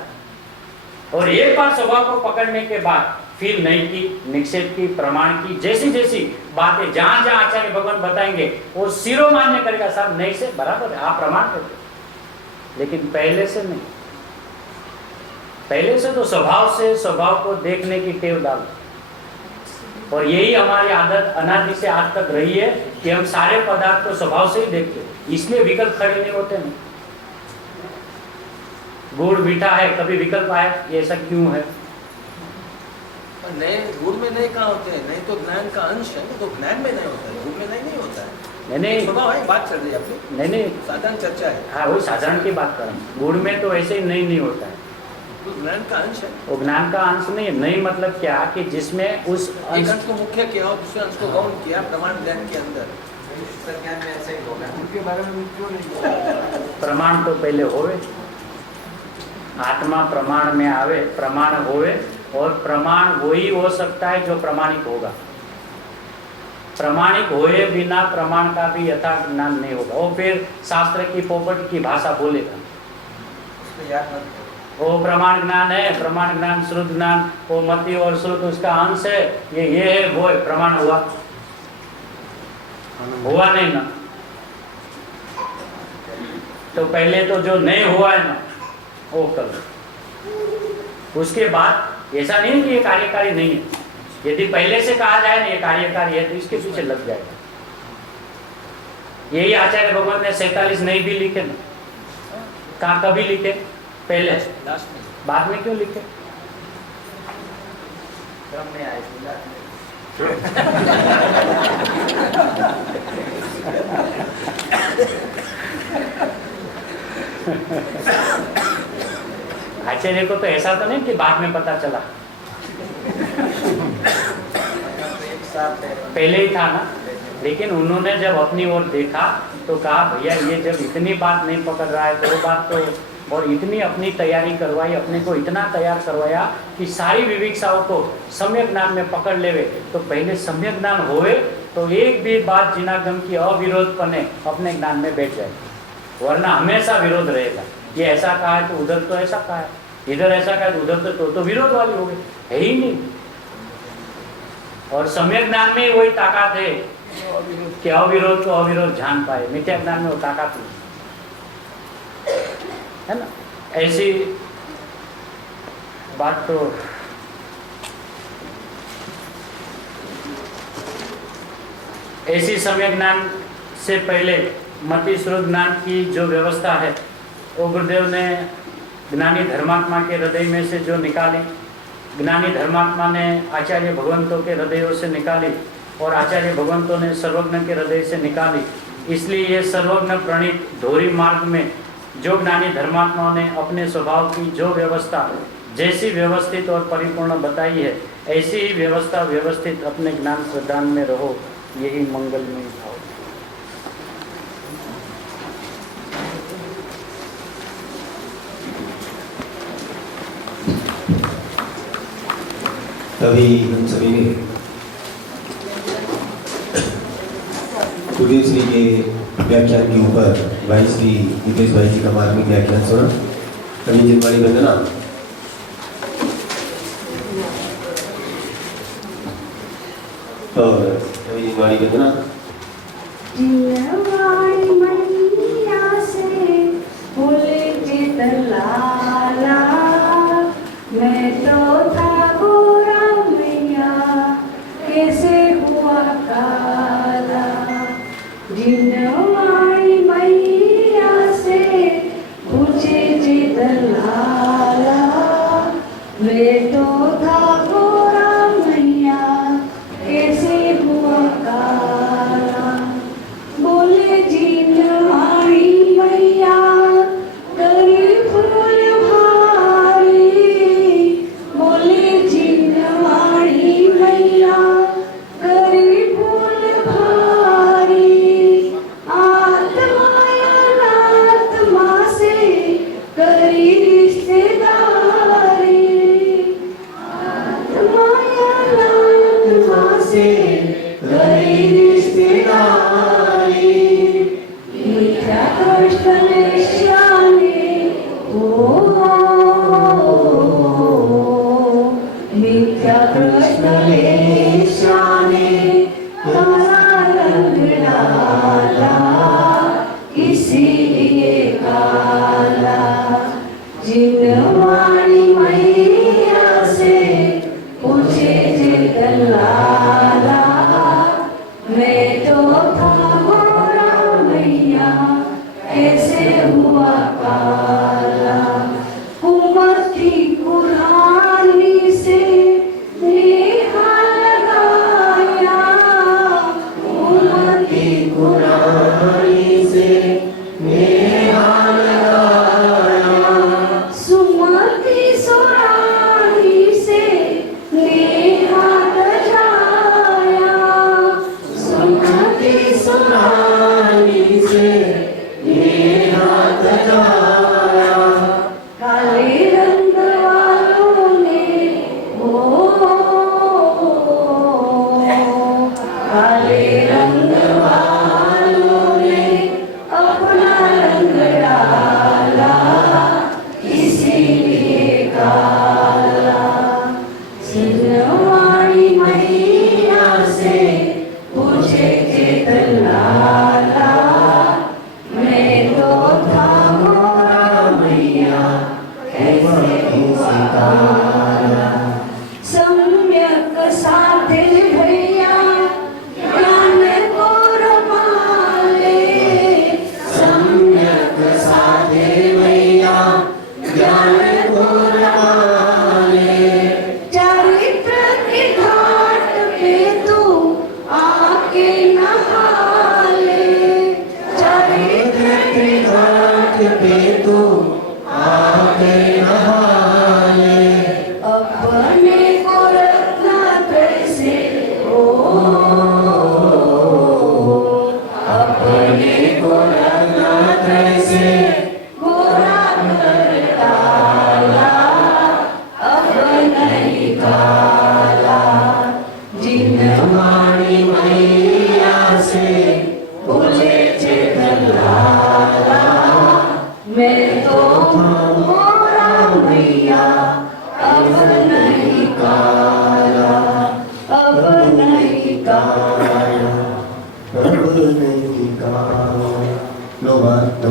और एक बार स्वभाव को पकड़ने के बाद फिर नहीं की, निक्षेप की, प्रमाण की, जैसी जैसी बातें जहां जहां आचार्य भगवान बताएंगे वो सिरों मान्य करेगा। साहब नहीं से बराबर है, आप प्रमाण करते, लेकिन पहले से नहीं। पहले से तो स्वभाव को देखने की टेव डालो। और यही हमारी आदत अनादि से आज तक रही है कि हम सारे पदार्थ को स्वभाव से ही देखते हैं, इसमें विकल्प खड़े नहीं होते नहीं। गुड़ मीठा है, कभी विकल्प आए ये ऐसा क्यों है? नए गुण में नहीं कहाँ होते हैं, नहीं तो ज्ञान का अंश है ना, तो ज्ञान में नहीं होता है, गुण में नहीं होता है। नहीं स्वभाव है, बात चल रही है अपनी, नहीं साधारण चर्चा है। हाँ, वो साधारण की बात कर रहा हूँ। गुण में तो ऐसे ही नहीं होता है, तो ज्ञान का अंश है। वो ज्ञान का अंश नहीं है। नहीं मतलब क्या कि जिसमें उस एक अंश को मुख्य किया और दूसरे अंश को गौण किया प्रमाण ज्ञान के अंदर। ज्ञान में ऐसे ही होगा। उनके बारे में क्यों नहीं? प्रमाण तो पहले होवे, आत्मा प्रमाण में आवे, प्रमाण होवे, और प्रमाण वही हो सकता है जो प्रमाणिक होगा। प्रमाणिक होए बिना प्रमाण का भी यथार्थ ज्ञान नहीं होगा। वो फिर शास्त्र की पोपट की भाषा बोलेगा, उसको याद मत करो। वो प्रमाण ज्ञान है, प्रमाण ज्ञान श्रुत ज्ञान, वो मति और श्रुत उसका अंश है, ये है वो है। प्रमाण हुआ नहीं ना। तो पहले तो जो नहीं हुआ है ना वो कर, उसके बाद ऐसा नहीं कि ये कार्यकारी नहीं है। यदि पहले से कहा जाए ना ये कार्यकारी है तो इसके पीछे लग जाएगा। यही आचार्य भगवान ने 47 नहीं भी लिखे ना, कहाँ कभी लिखे? पहले, लास्ट में। बाद में क्यों लिखे? क्रम में आए थे लास्ट में। आचार्य को तो ऐसा तो नहीं कि बाद में पता चला, एक साथ है। पहले ही था ना। लेकिन उन्होंने जब अपनी ओर देखा तो कहा भैया ये जब इतनी बात नहीं पकड़ रहा है तो वो बात तो, और इतनी अपनी तैयारी करवाई, अपने को इतना तैयार करवाया कि सारी विविक्षाओं को सम्यक ज्ञान में पकड़ लेवे। तो पहले सम्यक ज्ञान होवे तो एक भी बात जिनागम की अविरोधपने अपने ज्ञान में बैठ जाए, वरना हमेशा विरोध रहेगा। ये ऐसा कहा है तो उधर तो ऐसा कहा है, इधर ऐसा कहा है तो उधर तो विरोध वाली हो गई, है ही नहीं। और सम्यक ज्ञान में वही ताकत है कि अविरोध को अविरोध जान पाए। मिथ्या ज्ञान में वो ताकत नहीं है ना। ऐसी बात तो ऐसी सम्यक ज्ञान से पहले मति श्रुत ज्ञान की जो व्यवस्था है वो गुरुदेव ने ज्ञानी धर्मात्मा के हृदय में से जो निकाली, ज्ञानी धर्मात्मा ने आचार्य भगवंतों के हृदयों से निकाली और आचार्य भगवंतों ने सर्वज्ञ के हृदय से निकाली। इसलिए ये सर्वज्ञ प्रणीत धोरी मार्ग में जो ज्ञानी धर्मात्माओं ने अपने स्वभाव की जो व्यवस्था जैसी व्यवस्थित और परिपूर्ण बताई है, ऐसी ही व्यवस्था व्यवस्थित अपने ज्ञान प्रदान में रहो, यही मंगलमय भाव। अभी हम सभी ने गुरुदेव श्री के व्याख्यान के ऊपर भाई श्री नितेश भाई जी का मार्मिक व्याख्यान सुना। कभी जिनवाणी वंदना। और कभी जिनवाणी वंदना। मैं तो था गोरा मैया कैसे हुआ काला। चिन्हवाणी मैया करी फूल भारी बोले चिन्हवाणी मैया करी फूल भारी आत्मा से करी रिश्तेदारी आत्मा से करी रिश्तेदारी मीठा कृष्ण श्यामे ओ मीठा कृष्ण श्यामे काला रंग डाला इसीलिए काला जिनवाणी मैया से पूछे चेतन लाला मैं तो था गोरा मैया कैसे हुआ काला कुमति कुल्हाड़ी से नेहा लगाया कुमति कुल्हाड़ी से नेहा लगाया सुमति सुराही से नेहा सजाया सुमति सुराही से नेहा सजाया काले रंग वालों ने ओ काले रंग वालों ने अपना रंग डाला इसीलिए काला चिन्हवाणी मैया से पूछे चेतन लाला मैं तो था गोरा मैया कैसे हुआ काला सम्यक साधे भैया ज्ञान को रमाले सम्यक साधे भैया ज्ञान को रमाले चरित्र के घाट पे तू आके नहा ले चरित्र के घाट पे तू आके नहा ले अपने को रखना कैसे ओ अपने को रखना कैसे गोरा कर डाला अब नहीं काला जिनवाणी मैया से बोले चेतन लाला मैं तो गोरा मैया अब नहीं काला अब नहीं काला अब नहीं काला लो बात तो